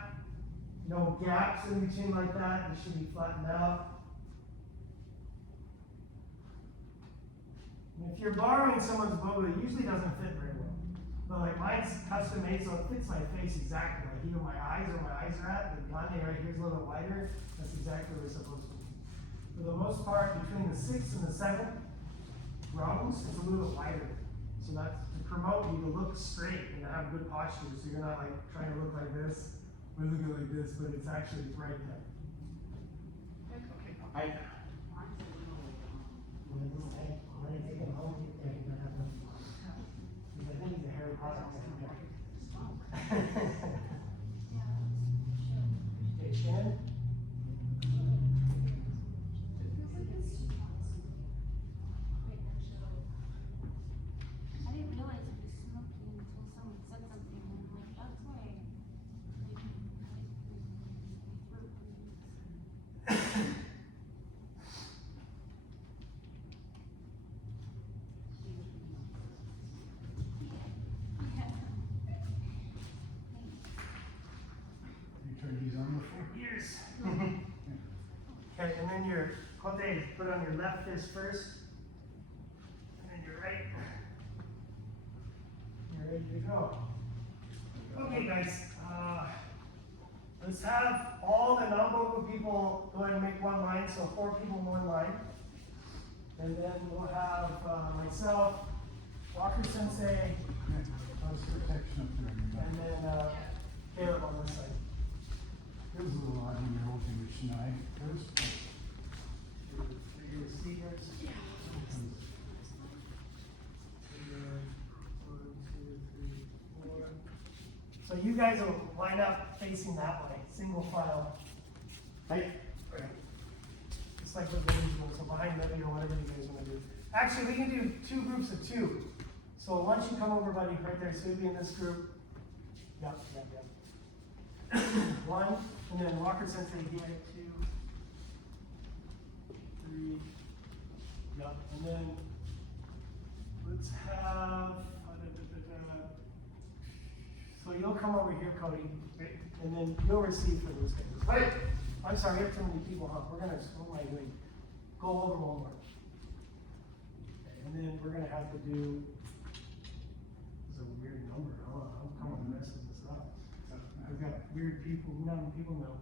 No gaps in between like that. They should be flattened out. And if you're borrowing someone's bow, it usually doesn't fit very well. But like mine's custom made, so it fits my face exactly. Like even my eyes where my eyes are at, the blonde right here is a little wider. That's exactly where it's supposed to be. For the most part, between the 6th and the 7th rungs, it's a little wider. So that's to promote you to look straight and to have good posture. So you're not like trying to look like this, or looking like this, but it's actually right there. I, When I take him home, you're gonna have them. Because I think he's a Harry Potter fan. Okay, chin. I didn't realize it was smoking until someone said something, and I'm like, that's why. You turn these on before? Ears. Okay, and then your kote is put on your left fist first. And then your right. You're ready to go. Okay, guys. Let's have all the non-vocal people go ahead and make one line, so 4 people in one line. And then we'll have myself, Walker Sensei, How's protection up there? and then Caleb on this side. It was a little odd when you're holding the Shinai first. Your speakers. So you guys will line up facing that way, single file. I, It's like what Libby's doing, so behind Libby or whatever you guys want to do. Actually, we can do 2 groups of 2. So why don't you come over, buddy, right there, so you'll be in this group. Yep. 1, and then Walker Sensei here, 2, 3, Yep, and then let's have, so you'll come over here, Cody, and then you'll receive for those guys. Right. I'm sorry, we have too many people, huh? We're gonna, what am I doing? Go over one more. Okay, and then we're gonna have to do, this is a weird number, huh? I'm kind of messing this up. We've got weird people, people know.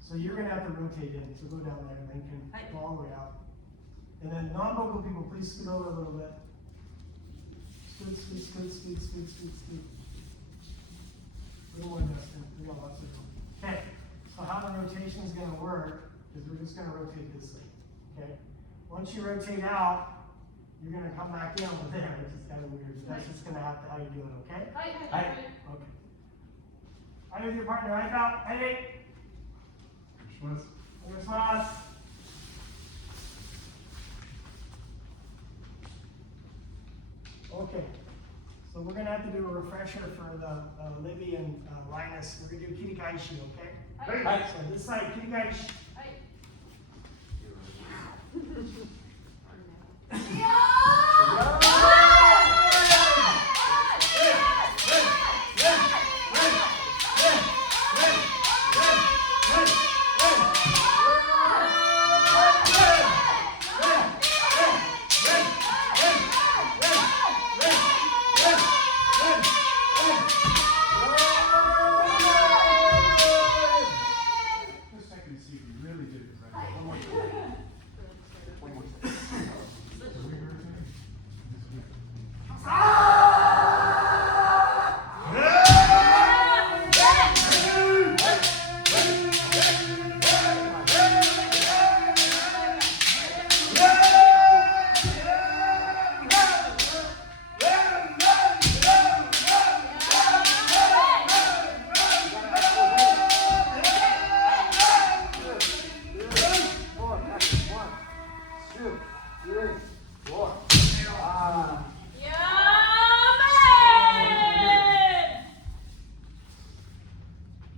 So you're gonna have to rotate in, so go down there and then can go all the way out. And then non-vocal people, please scoot over a little bit. Scoot, scoot, scoot, scoot, scoot, scoot, scoot. A little more, Dustin, we got lots of room. Okay, so how the rotation is gonna work is we're just gonna rotate this way, okay? Once you rotate out, you're gonna come back in over there, which is kind of weird. That's just gonna have to how you do it, okay? Hi. Okay. Hi with your partner, right out, hey. Here's us. Okay, so we're gonna have to do a refresher for the Libby and Linus. We're gonna do Kirigaishi, okay? Right. So this side, Kirigaishi. Just a second to see if you really did it right. One more time. One more time.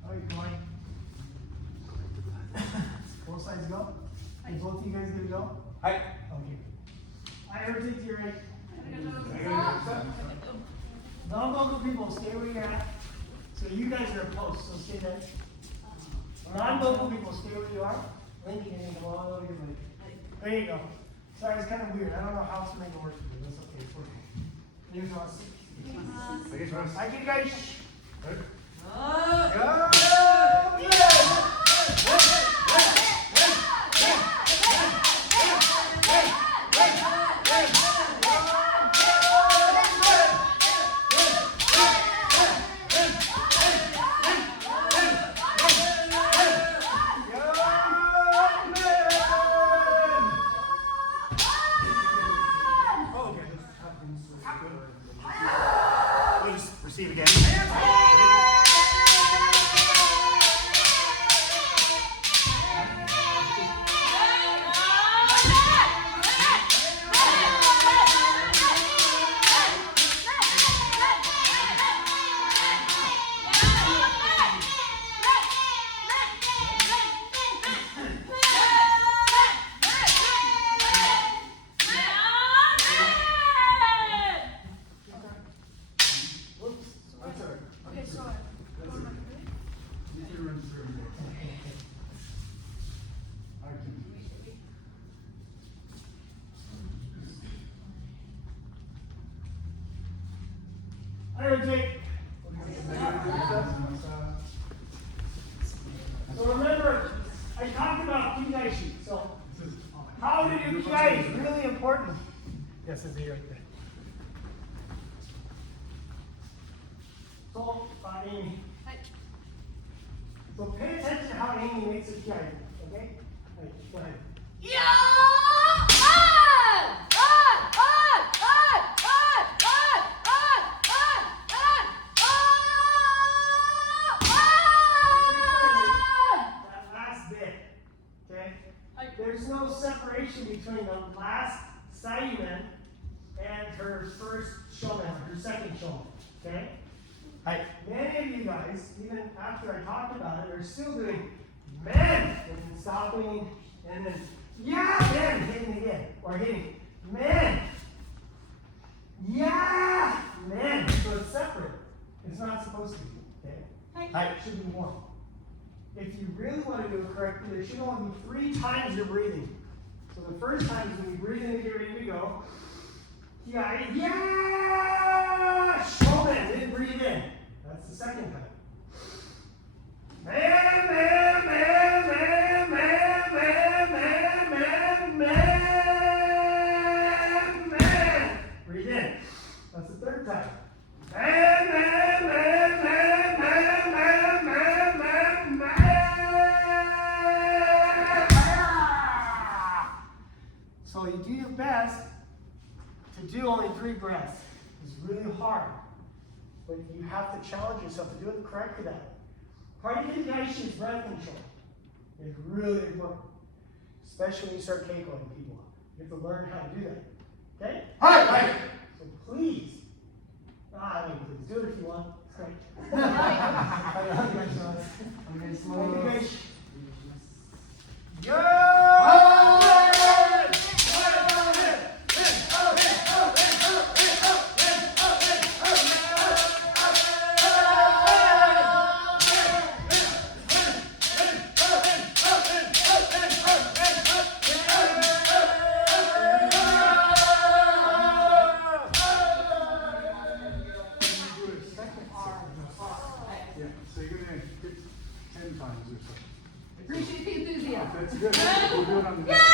Are we rotating? How are you going? Both sides go? And both of you guys gonna go? Hi. Okay. I rotate to your right. Non-vocal people, stay where you're at. So you guys are opposed, so stay there. Non-vocal people, stay where you are. Linky, you're gonna come all over your leg. There you go. Sorry, it's kind of weird. I don't know how to make it work for you. That's okay. It's working. Here's us. Hi, you guys. Please receive again. I rotate. So remember, I talked about Kirigaishi. So how to do Kirigaishi is really important. Yes, it's here right there. So, Amy. So pay attention to how Amy makes a Kirigaishi, okay? Right, go ahead. That last bit, okay? There's no separation between the last Sayumen and her first shomen, her second shomen, okay? Many of you guys, even after I talked about it, are still doing men and then stopping and then Yeah, man, hitting again. Or hitting. Man. Yeah, man. So it's separate. It's not supposed to be. Okay? It should be one. If you really want to do it correctly, there should only be 3 times you're breathing. So the first time is when you breathe in and get ready to go. Yeah, yeah! Showman, then breathe in. That's the second time. Man, man, man, man, man, man, man, man, man, man. Breathe in. That's the third time. Man, man, man, man, man, man, man, man, man. So you do your best to do only 3 breaths. It's really hard. But you have to challenge yourself to do it correctly that way. Part of communication is breath control. It's really important. Especially when you start Keikoing people. You have to learn how to do that. Okay? Alright! So please. Please do it if you want. It's great. Go! Yeah, so you're gonna hit 10 times or so. Appreciate the enthusiasm. That's good. We'll do it on the next one.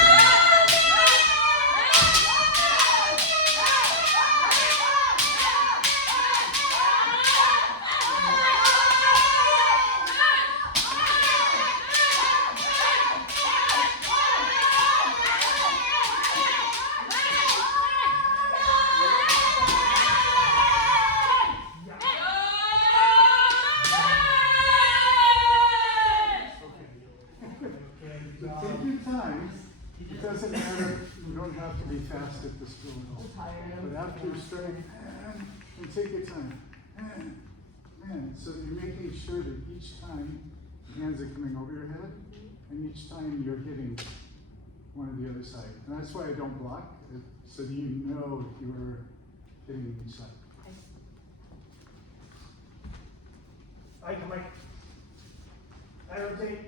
Take your time. It doesn't matter. You don't have to be fast at this drill at all. But after you start, and take your time. Man, so you're making sure that each time your hands are coming over your head, and each time you're hitting one of the other side. And that's why I don't block, so that you know you're hitting each side. I rotate.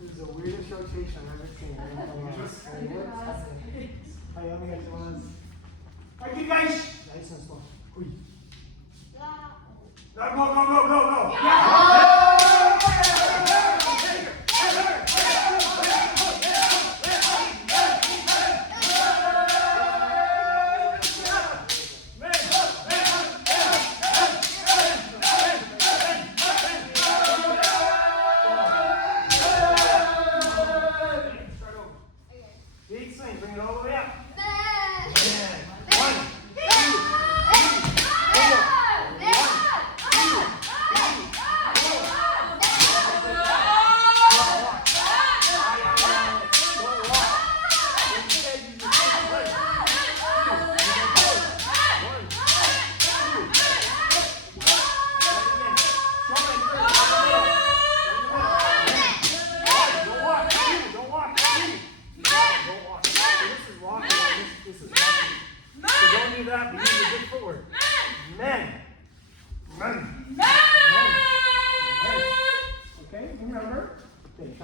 This is the weirdest rotation I've ever seen. Okay, guys. Nice and slow. Go, go, go, go, go, go. Big swing, bring it all the way up.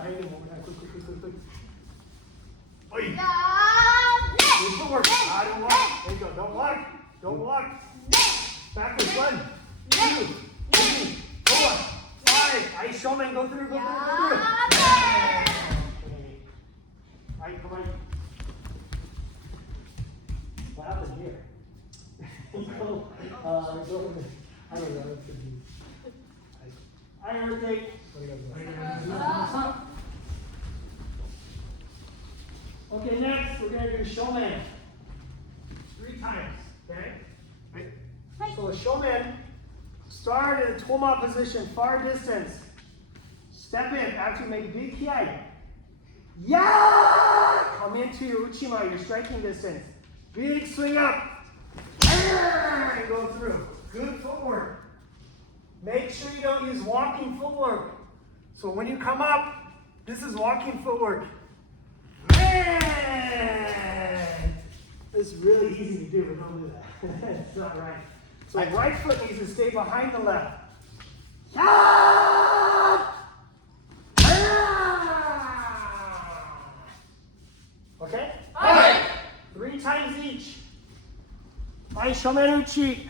And 1, 2, 3. Oi! Move forward. Don't walk. There you go. Don't walk. Don't walk. Backwards. 1, 2, 3, 4, 5. Ice showman. Go through. Go through. Go through. Alright, come on. What happened here? I don't know. I rotate. Okay, next we're going to do showman. 3 times, okay? So a showman, start in a Toma position, far distance. Step in after you make big kiai. Yeah! Come into your uchima, your striking distance. Big swing up. And go through. Good footwork. Make sure you don't use walking footwork. So when you come up, this is walking footwork. Man! This is really easy to do, but don't do that. It's not right. So right foot needs to stay behind the left. Okay? 3 times each. Ai shomeruchi.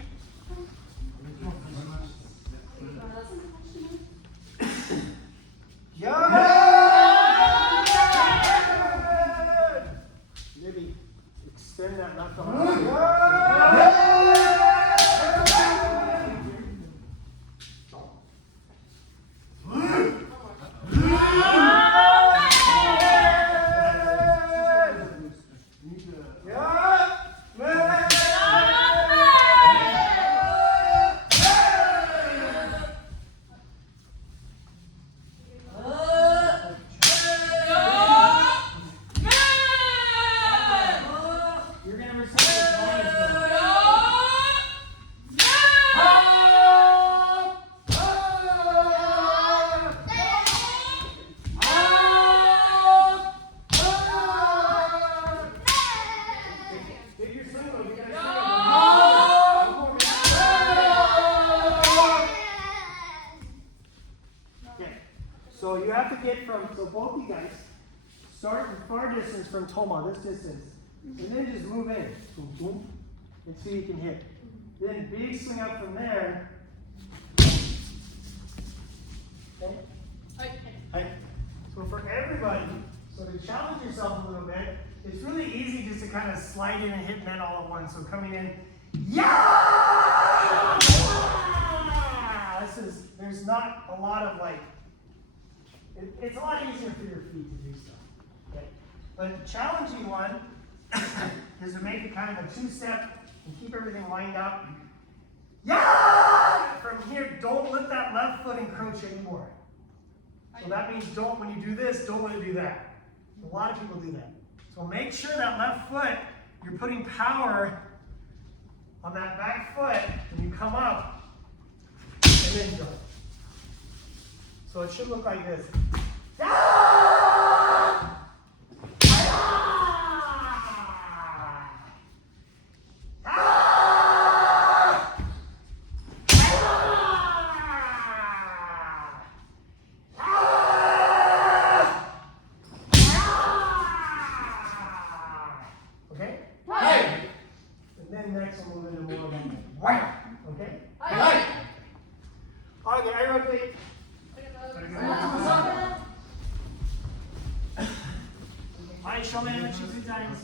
Maybe extend that knuckle. So you have to get from, so both you guys, start in far distance from Toma, this distance, and then just move in, boom, boom, and see you can hit. Then big swing up from there. Okay? Hi. So for everybody, so to challenge yourself a little bit, it's really easy just to kind of slide in and hit men all at once. So coming in, yeah! There's not a lot of like, it's a lot easier for your feet to do stuff. Okay? But the challenging one is to make it kind of a 2-step and keep everything lined up. Yeah! From here, don't let that left foot encroach anymore. So that means don't, when you do this, don't let it do that. A lot of people do that. So make sure that left foot, you're putting power on that back foot when you come up, and then go. So it should look like this. Okay? And then next we'll move into more of that. Okay? Okay, I rotate. Hi, Shomen, 2 times.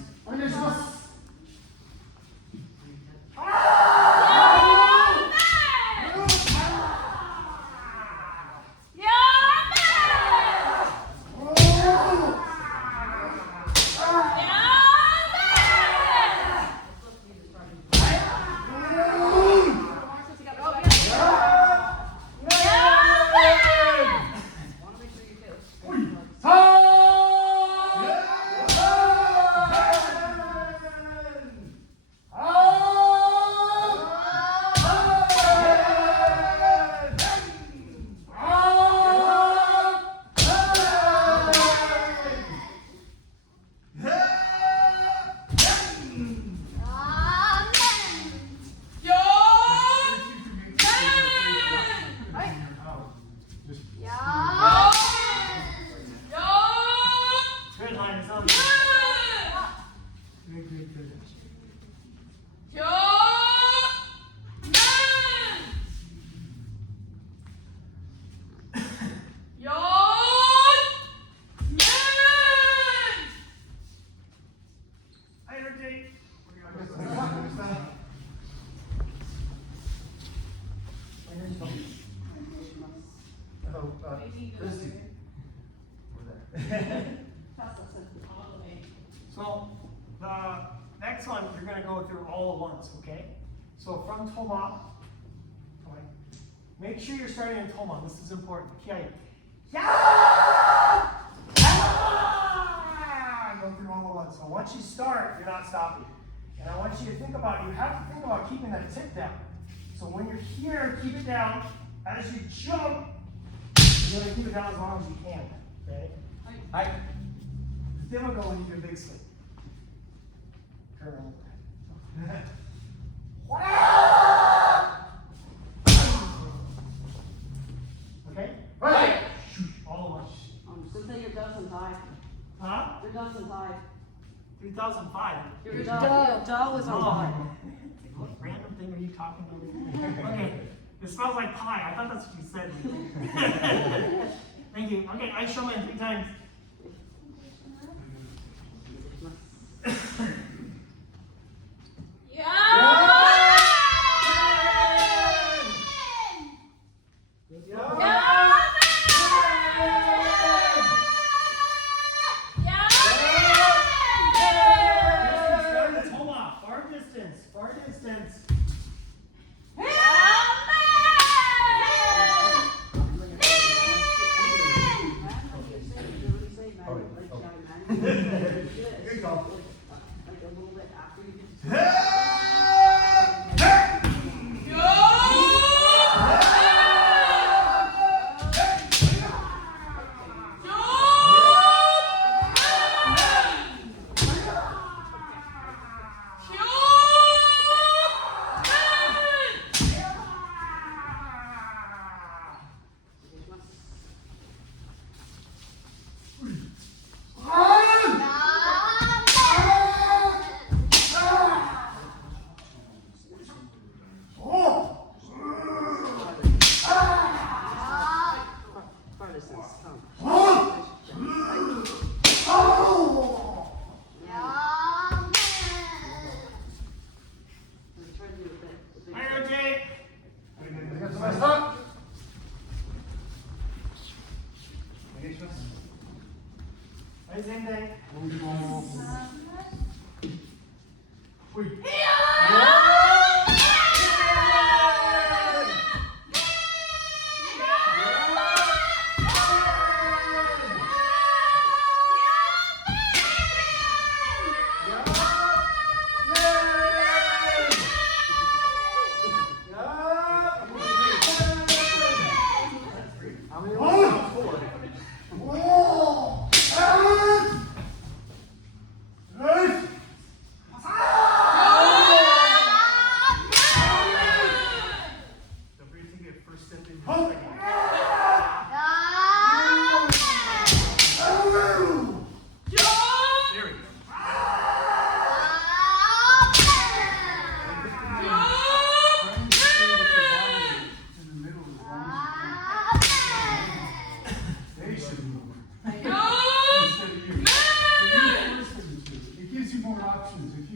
Good, Linus. Good. I rotate. So the next one, you're going to go through all at once, okay? So from Toma, make sure you're starting in Toma. This is important. Okay. Yeah! Go through all at once. So once you start, you're not stopping. And I want you to think about, you have to think about keeping that tip down. So when you're here, keep it down. As you jump, You gotta keep it down as long as you can, okay? Alright. It's difficult when you do a big swing. Turn over. Okay? Right. All of us. Good thing your doesn't die. Huh? Your doesn't die. 2005. Your dough is on fire. What random thing are you talking about? Okay, it smells like pie. I thought that's what you said. Thank you. Okay, I show man 3 times. Far distance, far distance. Here you go. I rotate. That's the messed up. Same thing.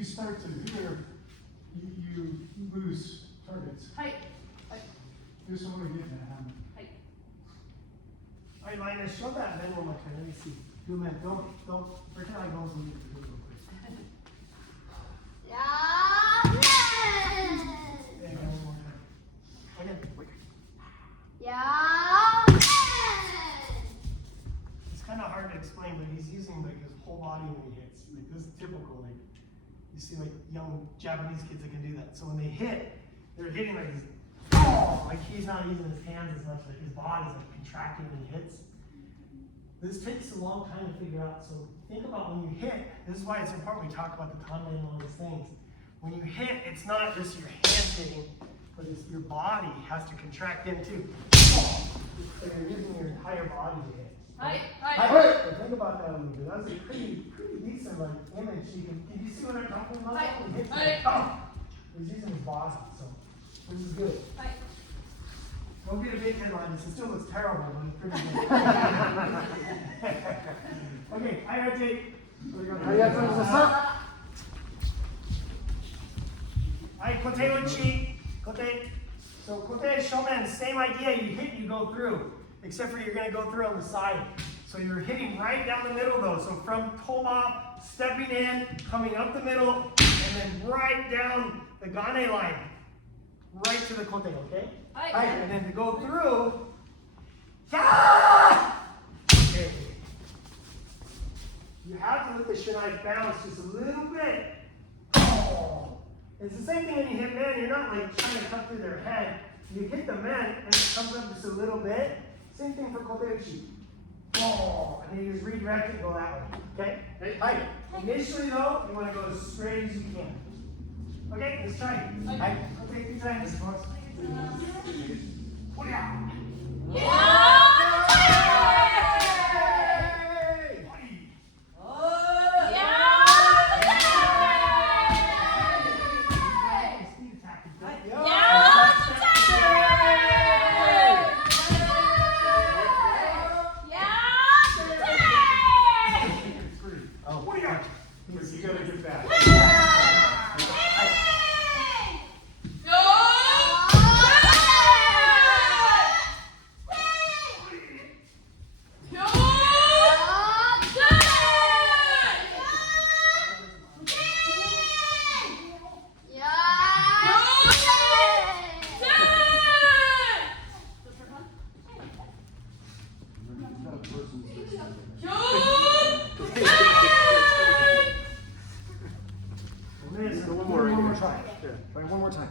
Start to veer, you lose targets. Height. Here's someone getting that hammer. Height. Alright, Linus, show that men one more time. Let me see. Do men. Don't pretend I don't believe it. Do it real quick. Yeah, one more time. Again. It's kind of hard to explain, but he's using like his whole body when he hits. Like this is typical. Like you see, like young Japanese kids that can do that. So when they hit, they're hitting like this. Oh, like he's not using his hands as much. Like his body's like contracting when he hits. This takes a long time to figure out. So think about when you hit. This is why it's important we talk about the conway and all these things. When you hit, it's not just your hands hitting, but it's your body has to contract in too. So you're using your entire body to hit. So think about that a little bit. That's a pretty decent like image. Did you see what I'm talking about? When he hits it, he's using his body, so this is good. Don't get a big headline. It still looks terrible, but it's pretty good. Okay, I rotate. Alright, kote uchi. Kote. So kote shomen, same idea. You hit, you go through. Except for you're going to go through on the side. So you're hitting right down the middle though. So from toba, stepping in, coming up the middle, and then right down the gane line. Right to the kote, okay? Right, and then to go through, okay. You have to let the shinai bounce just a little bit. Oh. It's the same thing when you hit men. You're not like trying to cut through their head. You hit the men and it comes up just a little bit. Same thing for Koteruchi. Oh, and then you just redirect it and go that way. Okay? Ready? Hi. Initially though, you want to go as straight as you can. Okay, let's try it. Hi. Okay, 2 times. You gotta get back. One more try. Try one more time.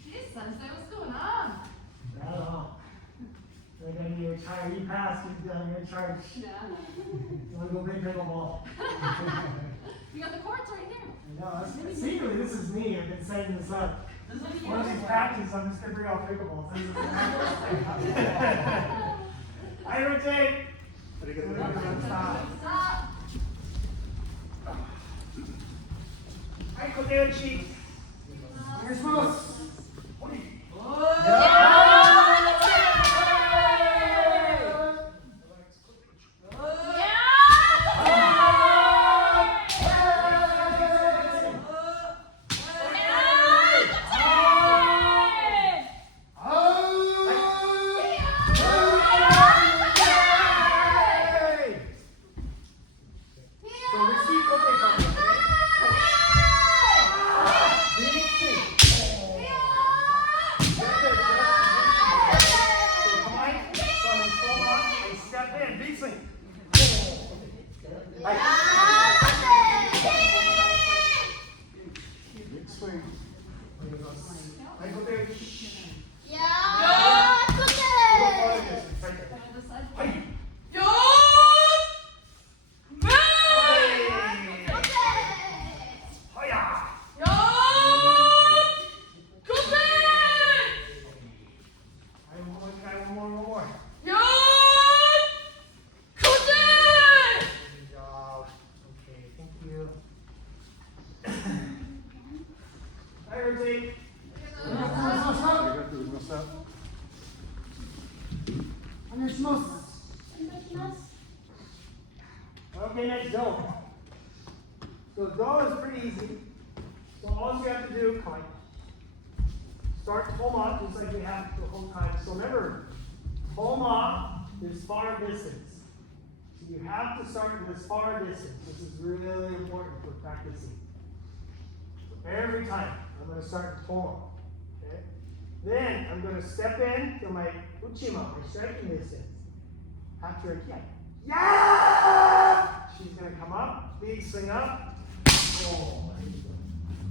Jeez, Sensei, what's going on? I don't know. Like I need to try, you passed, you're done, you're in charge. Yeah. You wanna go play pickleball? You got the courts right here. No, secretly, this is me, I've been setting this up. One of these practice, I'm just gonna bring out pickleballs. I rotate. Stop. Stop. Hi, Koteruchi. You're smooth. Big swing. Okay, next go. So the go is pretty easy. So all you have to do, start to pull off just like we have the whole time. So remember, pull off is far distance. So you have to start with far distance. This is really important for practicing. So every time, I'm going to start to pull off. Okay? Then I'm going to step in to my uchima, my striking distance. After a kick. Yeah! She's going to come up, big swing up. Oh,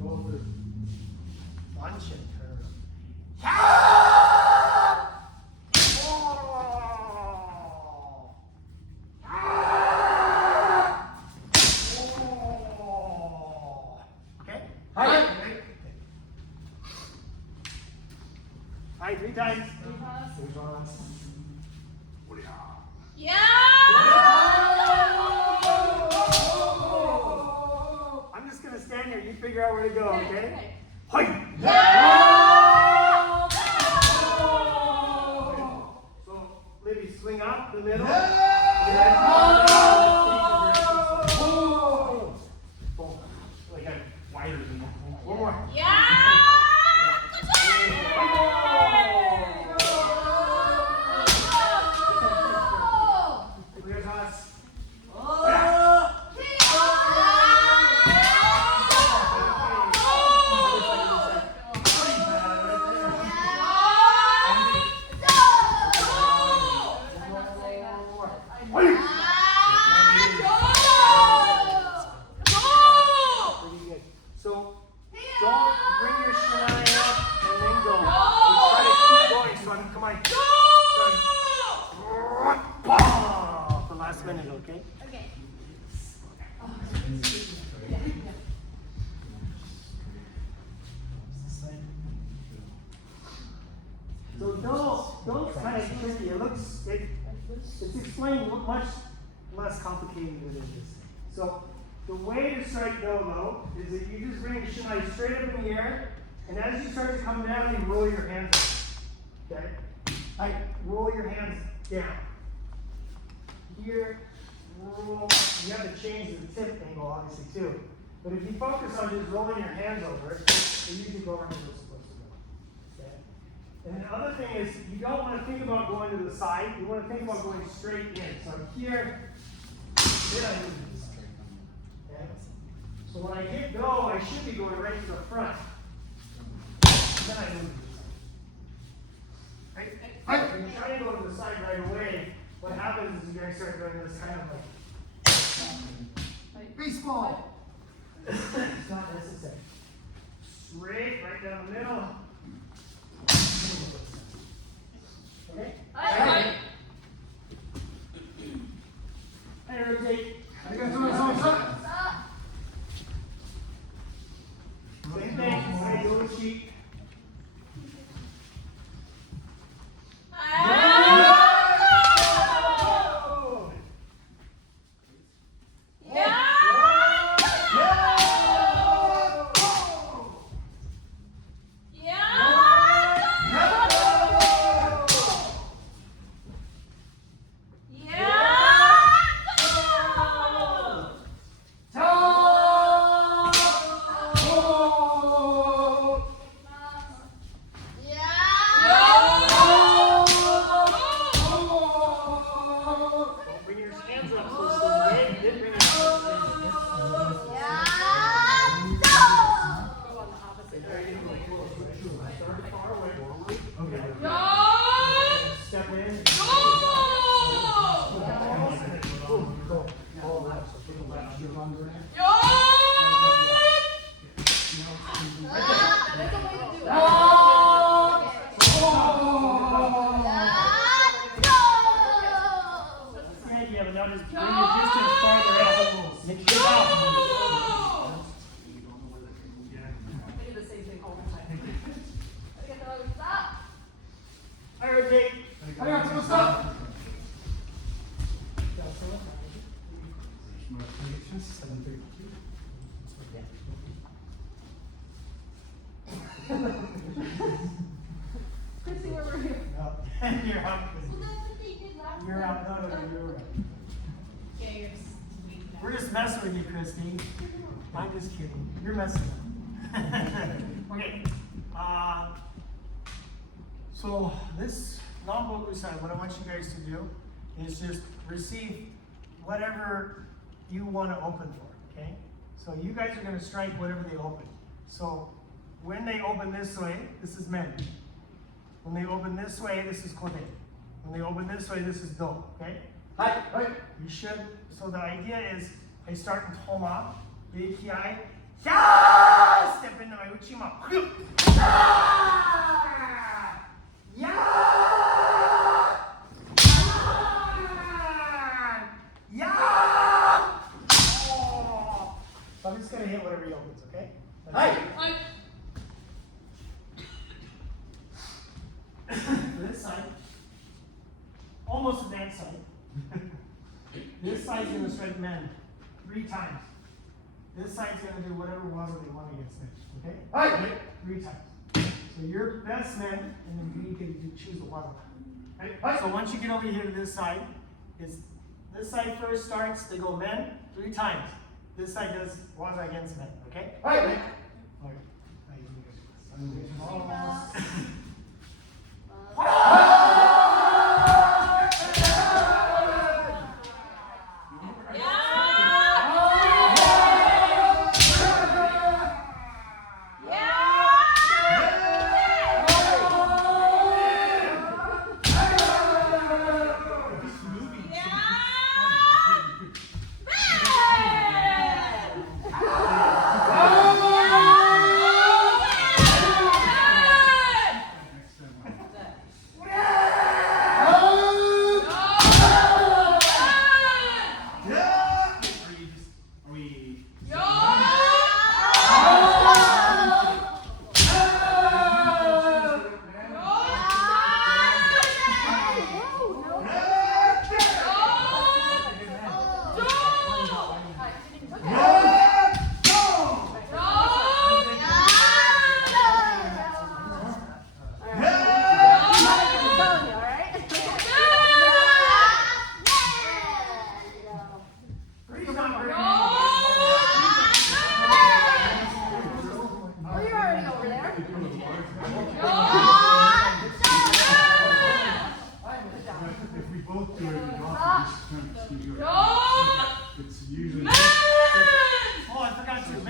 go through. Bunch and curve. Yeah! Oh! Ah! Oh! Okay? Hi. Hi, 3 times. 3 times. I'm just going to stand here. You figure out where to go, okay? Hi! So, Libby, swing up the middle. Like I'm wider than that. One more. Clears us. okay? Okay. So don't kind of tricky. It's explained much less complicated than it is. So the way to strike do though is that you just bring your shin height straight up in the air, and as you start to come down, you roll your hands up. Okay? Like roll your hands down. Here, roll. You have to change the tip angle obviously too. But if you focus on just rolling your hands over, it usually go around as it's supposed to go. Okay? And the other thing is, you don't want to think about going to the side. You want to think about going straight in. So here, then I move to the side. Okay? So when I hit go, I should be going right to the front. Then I move to the side. Right? If you try to go to the side right away, what happens is you guys start doing this kind of like Baseball. it's not necessary. Straight right down the middle. Okay? Aye. And rotate. I got some. Same thing. Right, little cheek. Bring your hands up close to the leg, then bring your hands Start far away. Okay. Step in. Go. All left. So take a left. You're longer. That's a way to do it. Yeah, but now just bring your distance farther out. Make sure I do the same thing all the time. I rotate. I got some stuff. Chrissy, where were you? You're out. You're out. No, you're right. Okay, you're just weak now. We're just messing with you, Christy. I'm just kidding. You're messing up. Okay. So this non-boku side, what I want you guys to do is just receive whatever you want to open for. Okay. So you guys are going to strike whatever they open. So when they open this way, this is men. When they open this way, this is kode. When they open this way, this is do. Okay. Hi. You should. So the idea is, I start in Toma, big kiai, ya, step into my uchima, ya, ya. So I'm just gonna hit whatever he opens, okay? Hi. For this side, almost to that side. This side's gonna strike men 3 times. This side's gonna do whatever waza they want against next, okay? Hi. 3 times. So your best men, and then you can choose the waza. Right? So once you get over here to this side, this side first starts, they go men 3 times. This side does waza against men, okay? Hi. Alright. Alright.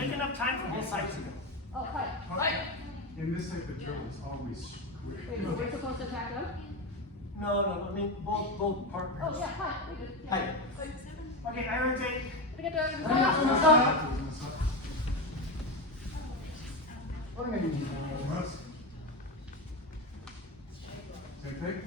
Make enough time for both sides to go. Oh, hi. Hi. In this type of drill, it's always square. Wait, so we're supposed to attack them? No, I mean both partners. Oh, yeah, hi. We did. Yeah. Hi. Okay, I rotate. We get the Same thing?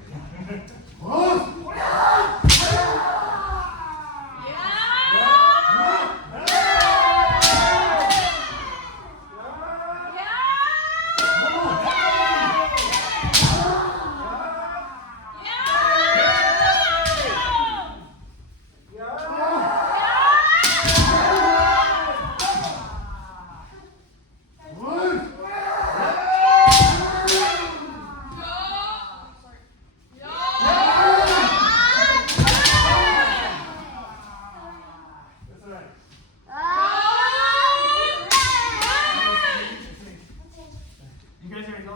You guys ready to go?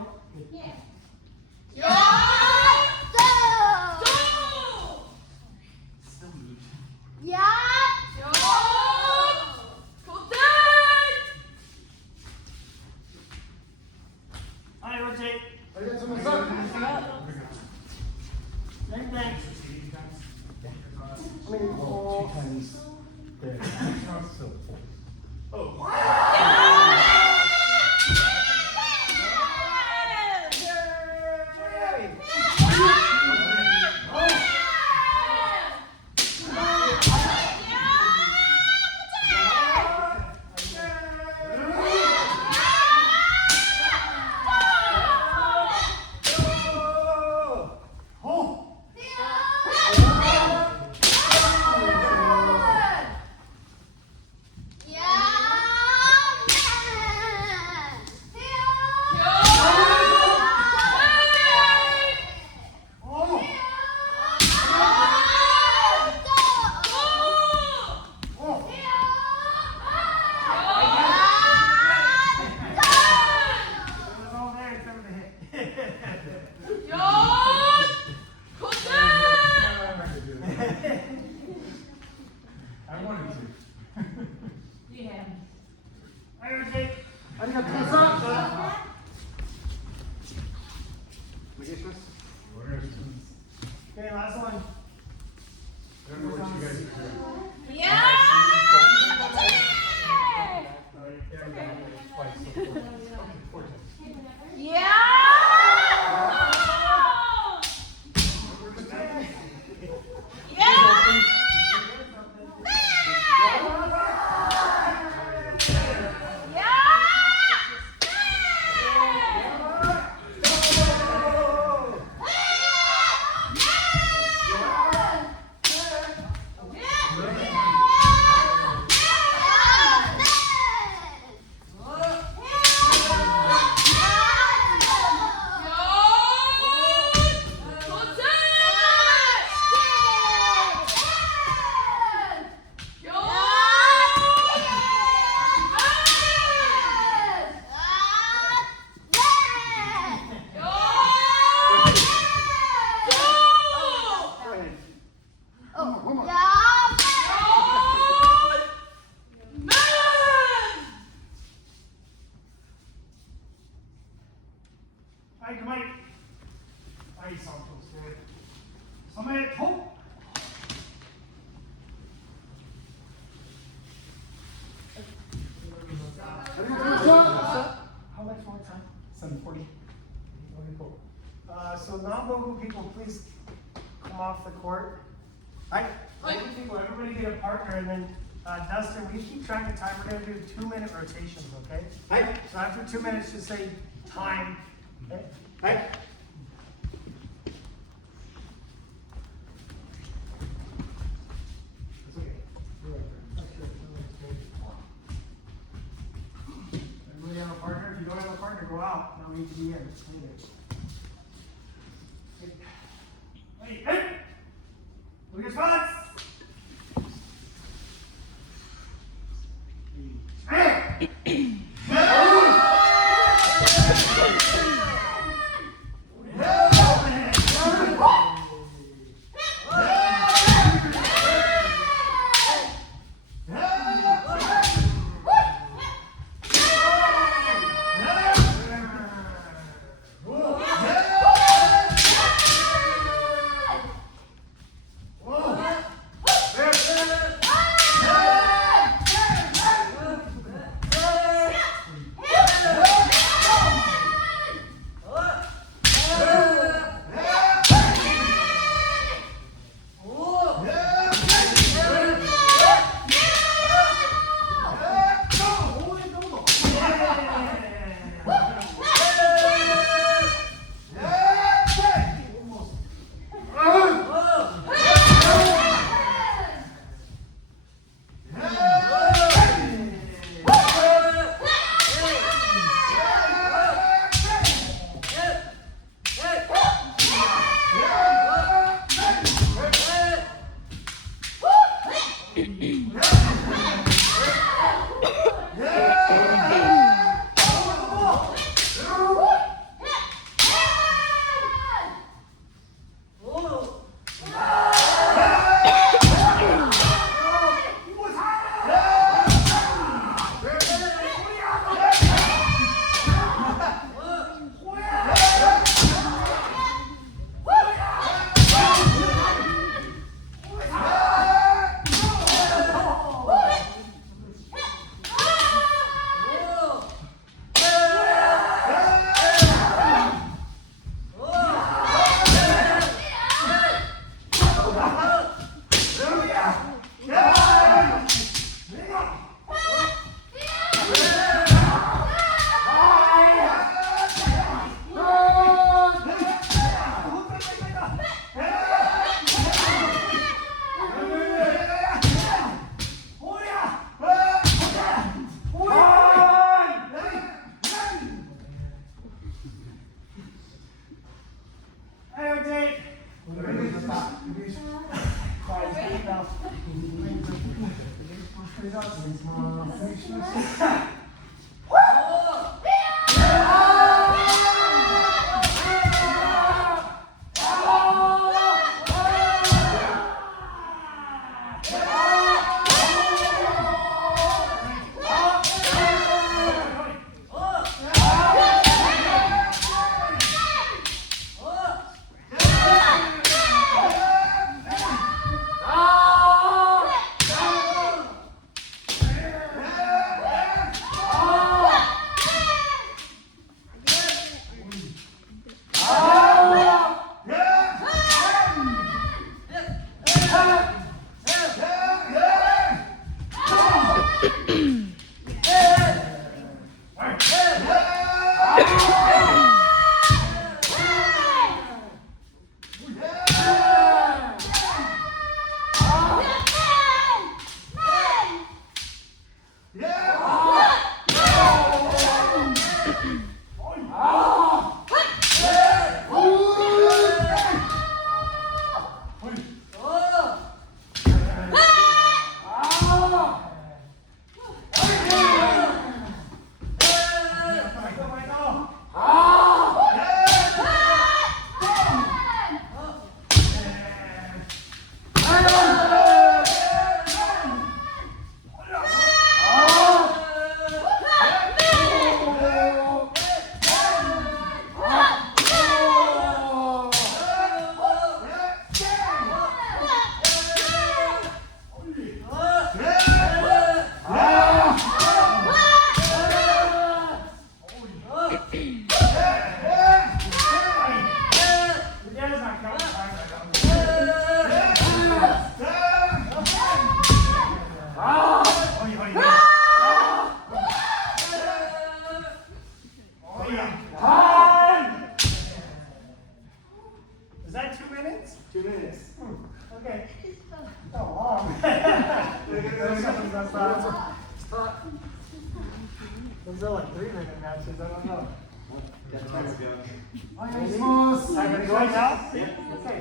I rotate. Same thing. I mean, 2 times there. So 4. I wanted to. I rotate. Okay, last one. I don't know what you guys are doing. Twice, so 4 times. Okay, 4 times. Hey, come on. Hey, something's good. Somebody hope. How much more time? 7:40. Okay, cool. So non-local people, please come off the court. Local people, everybody get a partner, and then Dustin, we keep track of time. We're gonna do 2-minute rotations, okay? So after 2 minutes, just say time. Okay? It's okay. You're right there. That's good. Everybody have a partner? If you don't have a partner, go out. No need to be in. Hey! Look at spots! Is that 2 minutes? 2 minutes. Okay. Not long. Those are like 3-minute matches, I don't know. Time to go now? Yeah. Okay.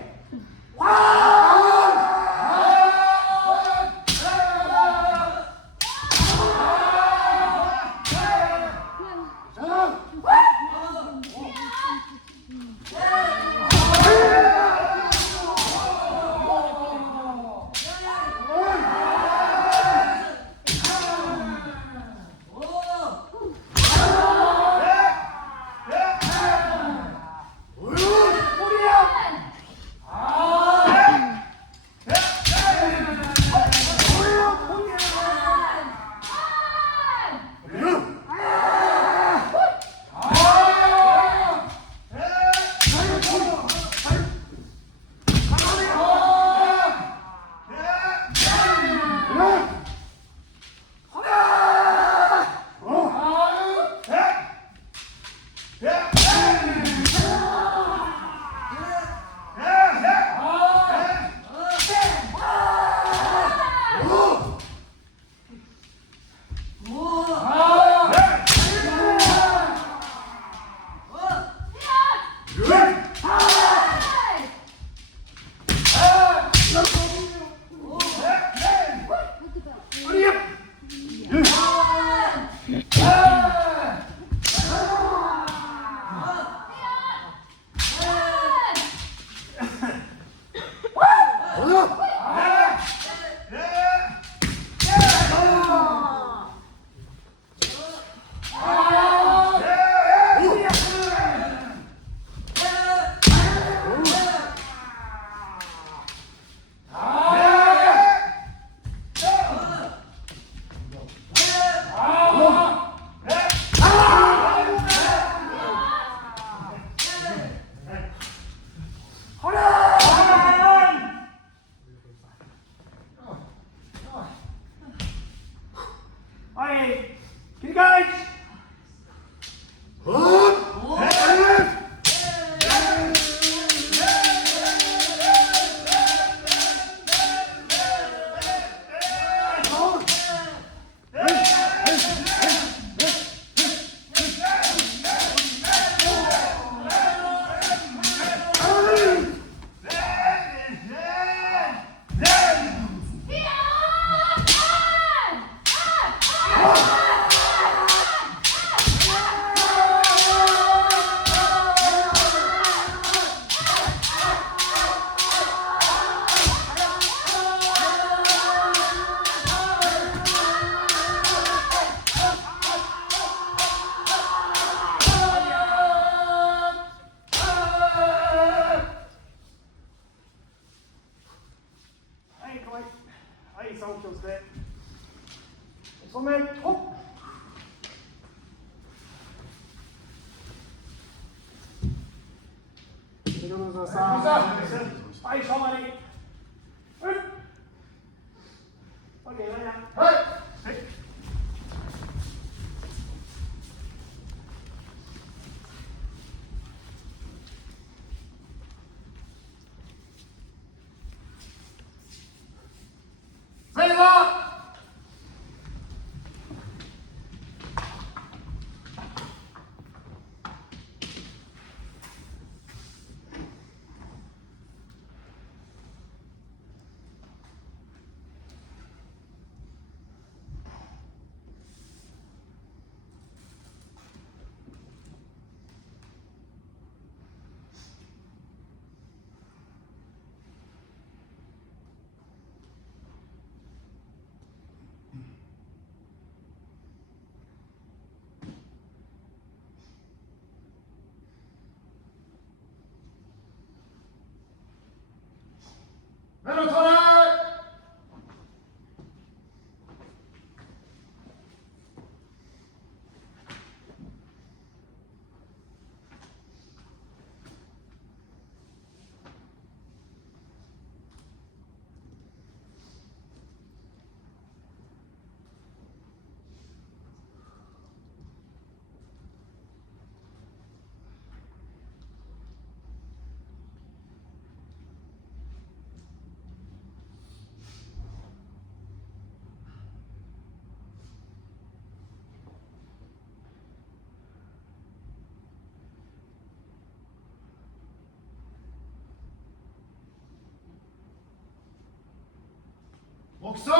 목소!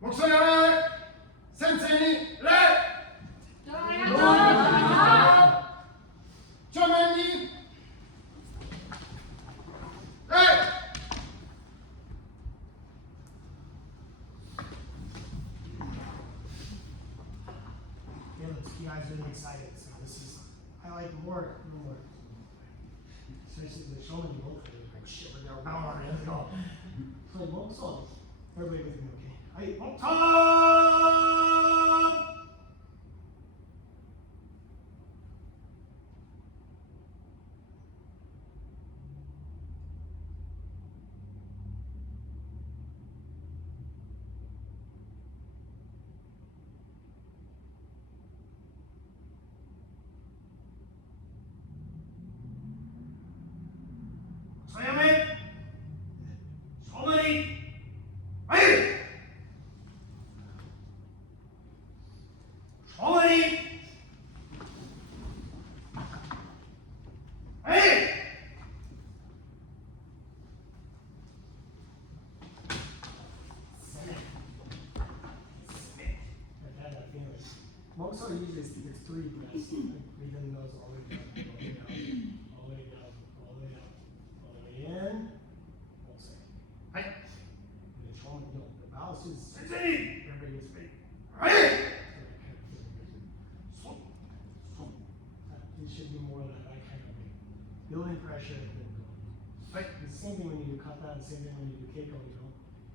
목소리 센세니 레! 조만니 레! Yeah, you guys are really excited, so this is, I like more. Especially the showman you both are like, shit, we're going power, let's go. Play one song. Everybody with me, okay? Hey, Tom! Slam it! So many! Hey! So many! Hey! Most are usually it's 3 breaths. Breathing those all the way down, all the way down, all the way down, all the way down, all the way in. Hold second. Hey. And the trauma, the balance is everybody gets big. Hey. It should be more like that kind of thing. Building pressure and then going. Right. The same thing when you do kata, the same thing when you do keiko,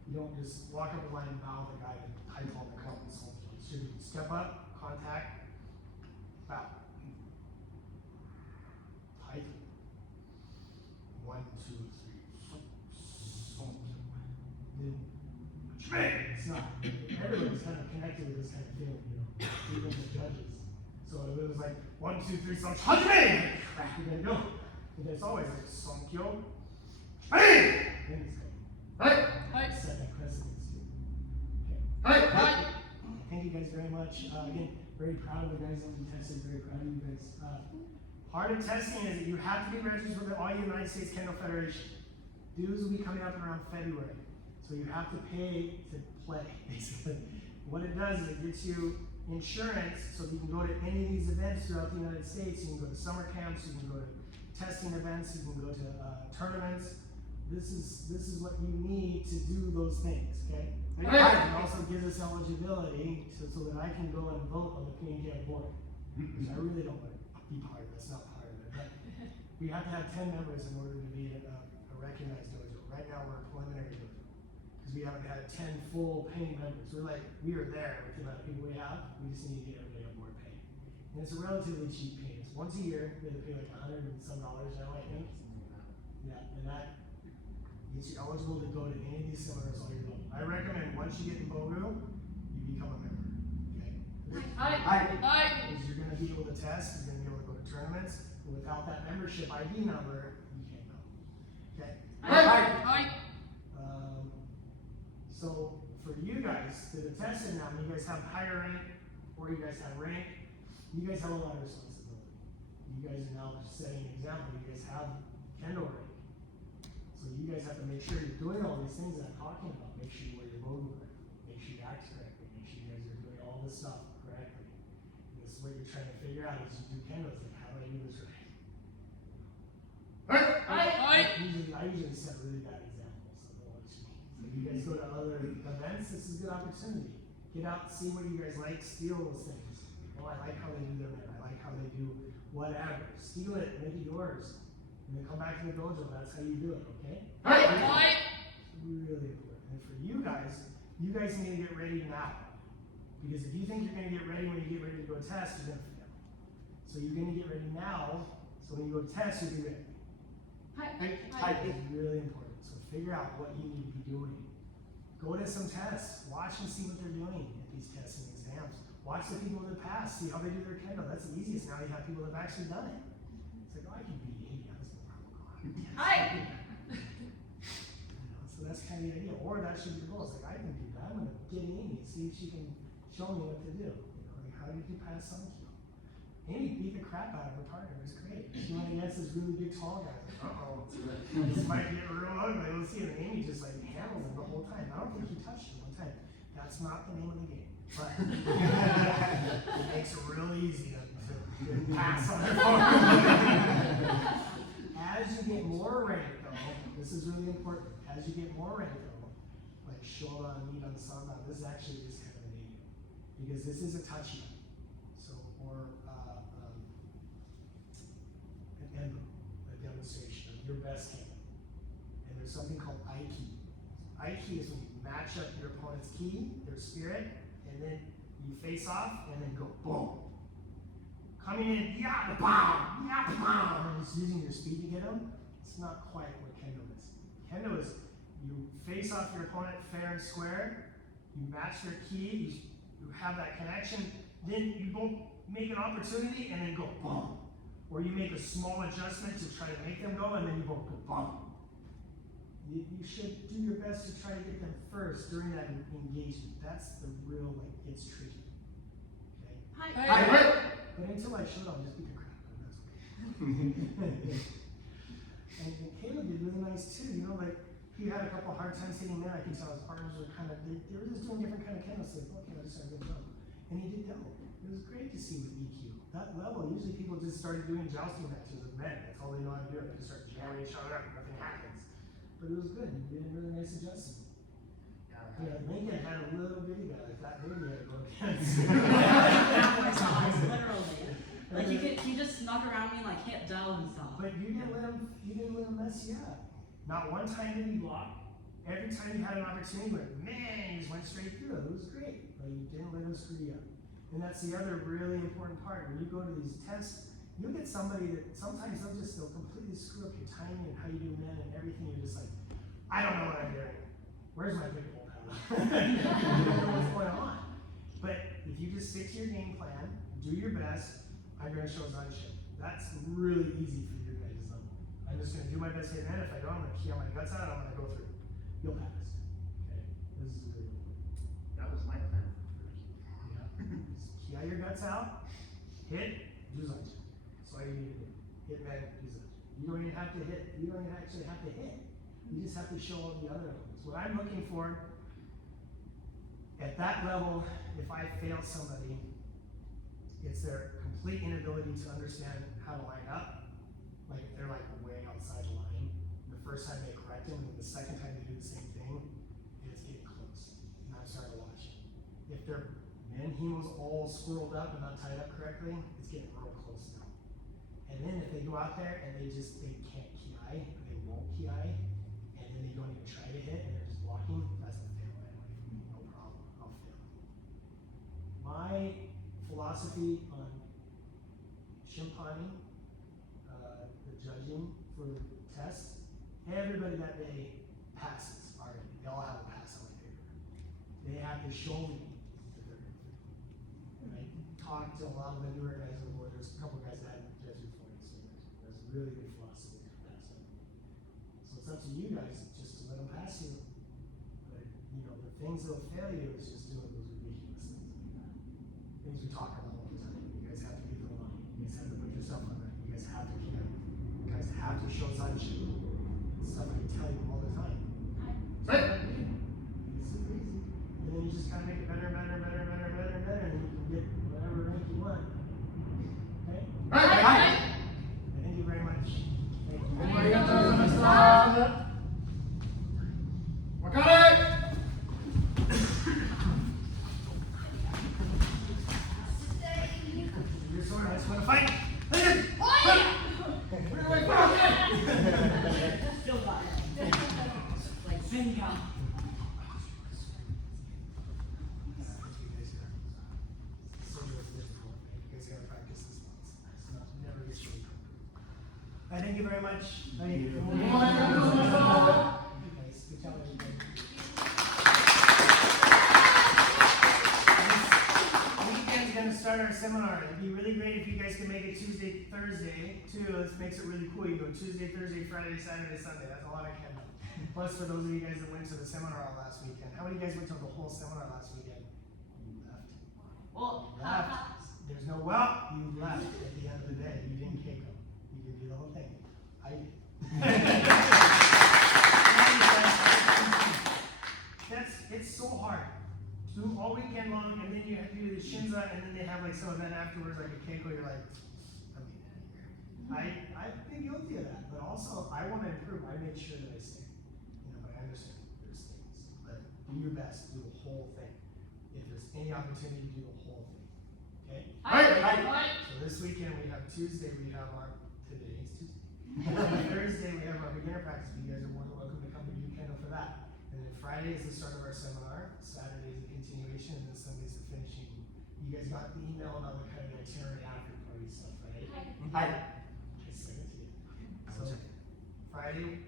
you don't just walk up the line and bow the guy and tight hold the club and so on. It should be step up, contact, bow. Tight. 1, 2, 3. Then it's not. Everybody's kind of connected with this kind of feeling, even the judges. So it was like 1, 2, 3, so Hajime! And then go. And it's always like Sonkyo. Hey! Then it's like, Hey. set that precedence too. Hey! Hey. Thank you guys very much. Again, very proud of the guys that we tested, very proud of you guys. Part of testing is that you have to be registered with the all United States Kendo Federation. Dues will be coming up around February. So you have to pay to play, basically. What it does is it gets you insurance so you can go to any of these events throughout the United States. You can go to summer camps, you can go to testing events, you can go to tournaments. This is what you need to do those things, okay? It also gives us eligibility so that I can go and vote on the Canadian board. Which I really don't want to be part of, that's not part of it. But we have to have 10 members in order to be a recognized dojo. Right now we're a preliminary dojo. because we haven't had 10 full paying members. We are there with the amount of people we have. We just need to get everybody on board paying. And it's a relatively cheap pay. It's once a year. We have to pay like $100 and some now, I think. Yeah, and that gets you eligible to go to any of these seminars all year long. I recommend once you get in BOGU, you become a member. Okay? Hi. Because you're going to be able to test, you're going to be able to go to tournaments. But without that membership ID number, you can't go. Okay? Hi. So for you guys that have tested now, you guys have higher rank or you guys have rank, you guys have a lot of responsibility. You guys are now setting an example. You guys have Kendo rank. So you guys have to make sure you're doing all these things that I'm talking about. Make sure you wear your logo correctly. Make sure you act correctly. Make sure you guys are doing all this stuff correctly. And this is what you're trying to figure out as you do Kendo. It's like, how do I do this right? Hi. I usually set really bad examples. So don't watch me. So you guys go to other events, this is a good opportunity. Get out, see what you guys like, steal those things. Oh, I like how they do their man. I like how they do whatever. Steal it, make it yours. And then come back to the dojo. That's how you do it, okay? Hi. It's really important. And for you guys need to get ready now. Because if you think you're going to get ready when you get ready to go test, you're going to fail. So you're going to get ready now, so when you go test, you'll be ready. It's really important. So figure out what you need to be doing. Go to some tests. Watch and see what they're doing at these tests and exams. Watch the people that pass. See how they do their Kendo. That's the easiest. Now you have people that have actually done it. It's like, oh, I can beat 80. That's no problem. Hi. So that's kind of the idea. Or that should be the goal. It's like, I can do that. I'm going to get Amy, see if she can show me what to do. Like, how did you pass some Kyo? Amy beat the crap out of her partner. It was great. She went against this really big tall guy. Uh-oh. This might get real ugly. Let's see. And Amy just like handled him the whole time. I don't think he touched him one time. That's not the name of the game. But it makes it real easy to pass on their phone. As you get more rank though, this is really important. As you get more rank though, like shoulder and meat on the samba, this actually is kind of a negative. Because this is a touchy. So, or an emblem, a demonstration of your best hand. And there's something called Aiki. Aiki is when you match up your opponent's ki, their spirit, and then you face off and then go boom. Coming in, yeah, bam, and just using your speed to get them. It's not quite what Kendo is. Kendo is you face off your opponent fair and square, you match their ki, you have that connection, then you both make an opportunity and then go boom. Or you make a small adjustment to try to make them go and then you both go boom. You should do your best to try to get them first during that engagement. That's the real, like, it's tricky. Okay? Hi. But until I showed, I'll just beat the crap out of them. That's okay. and Caleb did really nice too. You know, like, he had a couple hard times hitting men. I can tell his partners were kind of, they were just doing different kind of Kendo. So like, okay, I just started to go. And he did double. It was great to see with EQ. That level, usually people just started doing jousting matches with men. That's all they know how to do. They just start jamming each other up and nothing happens. But it was good. You did a really nice adjustment. Yeah, Lincoln had a little bitty guy like that. Maybe he had to go against. Half my size, literally. Like he just snuck around me and like hit dough and stuff. But you didn't let him mess you up. Not one time did he block. Every time you had an opportunity, you went, man, he just went straight through it. It was great. But you didn't let him screw you up. And that's the other really important part. When you go to these tests, you'll get somebody that sometimes they'll completely screw up your timing and how you do men and everything. You're just like, I don't know what I'm doing. Where's my pickleball paddle? You don't know what's going on. But if you just stick to your game plan, do your best, I'm going to show Zanshin. That's really easy for your guys' level. I'm just going to do my best hit men. If I don't, I'm going to key out my guts out. I'm going to go through. You'll pass. Okay? This is really important. That was my plan. Yeah. Just key out your guts out, hit, do Zanshin. That's all you need to do. Hit men, do Zanshin. You don't even have to hit. You don't even actually have to hit. You just have to show all the other elements. What I'm looking for at that level, if I fail somebody, it's their complete inability to understand how to line up. Like if they're like way outside the line, the first time they correct them, and then the second time they do the same thing, it's getting close. And I'm starting to watch it. If their manhimos all swirled up and not tied up correctly, it's getting real close now. And then if they go out there and they can't ki, or they won't ki, and then they don't even try to hit, and they're just blocking, that's test, everybody that day passes already. They all have a pass on the paper. They have to show me that they're good. And I talked to a lot of the newer guys on the board. There's a couple guys that hadn't tested before, so there's really good philosophy to pass on. So it's up to you guys just to let them pass you. But, you know, the things that'll fail you is just doing those ridiculous things like that. Things we talk about all the time. You guys have to get the line. You guys have to put yourself on that. You guys have to camp. You guys have to show sunshine. It's stuff I tell you all the time. Right. It's super easy. And then you just gotta make it better and better and better and better and better and better, and then you can get whatever rank you want. Okay? Right. Thank you very much. Thank you. Anybody got something to say? Work on it! Your sword, I just wanna fight. Still got it. Like, bingo. Thank you very much. Thank you. Good morning. Good job, everybody. Weekend's gonna start our seminar. It'd be really great if you guys can make it Tuesday, Thursday, too. This makes it really cool. You go Tuesday, Thursday, Friday, Saturday, Sunday. That's a lot of Kendo. Plus, for those of you guys that went to the seminar all last weekend, how many of you guys went to the whole seminar last weekend? You left. Well, Left. There's no well. You left at the end of the day. You didn't kick them. You didn't do the whole thing. I did. It's so hard. Do all weekend long, and then you have to do the Shinza, and then they have like some event afterwards, like a Keiko. You're like, I'm getting out of here. I've been guilty of that, but also I want to improve. I make sure that I stay. You know, but I understand there's things, but do your best. Do the whole thing. If there's any opportunity, do the whole thing. Okay? So this weekend we have Tuesday. We have our today's Tuesday. Thursday we have our beginner practice. You guys are more than welcome to come to do Kendo for that. And then Friday is the start of our seminar. Saturday is the continuation, and then Sunday is the finishing. You guys got the email about the kind of itinerary after party stuff, right? I sent it to you. So Friday,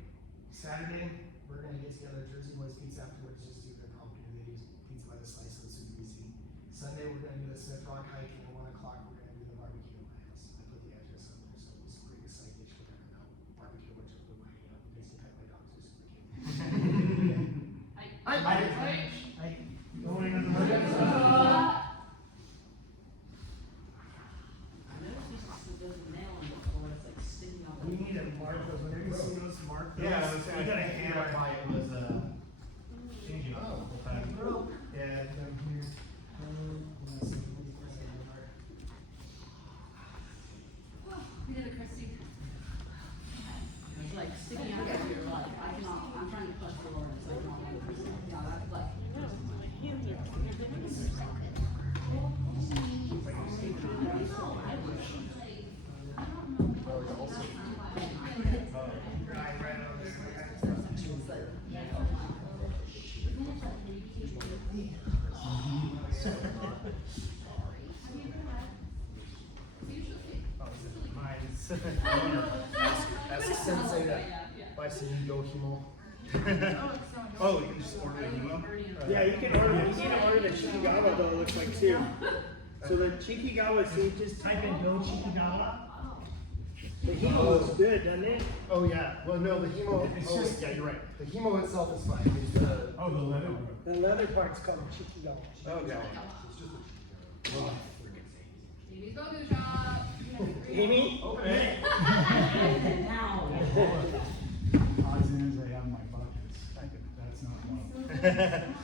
Saturday, we're gonna get together at Jersey Boys Pizza afterwards, just do the complicated videos, pizza by the slice, so it's super easy. Sunday we're gonna do the Smith Rock hike, and at 1 o'clock we're gonna do the barbecue at my house. I put the address up there, so just bring a side dish for that now. Barbecue, which I'll put my hand up. Makes me pet my dogs, they're super cute. Going on the I noticed there's a nail on the floor. It's like sticking out. We need to mark those, whenever you see those, mark those. Yeah, I was We got a hammer. It was changing up the whole time. Yeah, down here. We did it, Christy. It's like sticking out of your life. I'm trying to push forward. It's like not like this. Yeah, that's like. Ask Sensei to buy some Yohimo. Oh, you can just order a email? Yeah, you can order the Chikigawa though, it looks like too. So the Chikigawa, so you just type in Go Chikigawa. The Himo looks good, doesn't it? Oh yeah. Well, no, the Himo. It's Oh, just- yeah, you're right. The Himo itself is fine. It's the. Oh, the leather. The leather part's called Chikigawa. Oh yeah. Baby's go-go shop. Amy? Open it. Now. Odds and ends I have in my buckets. That's not one.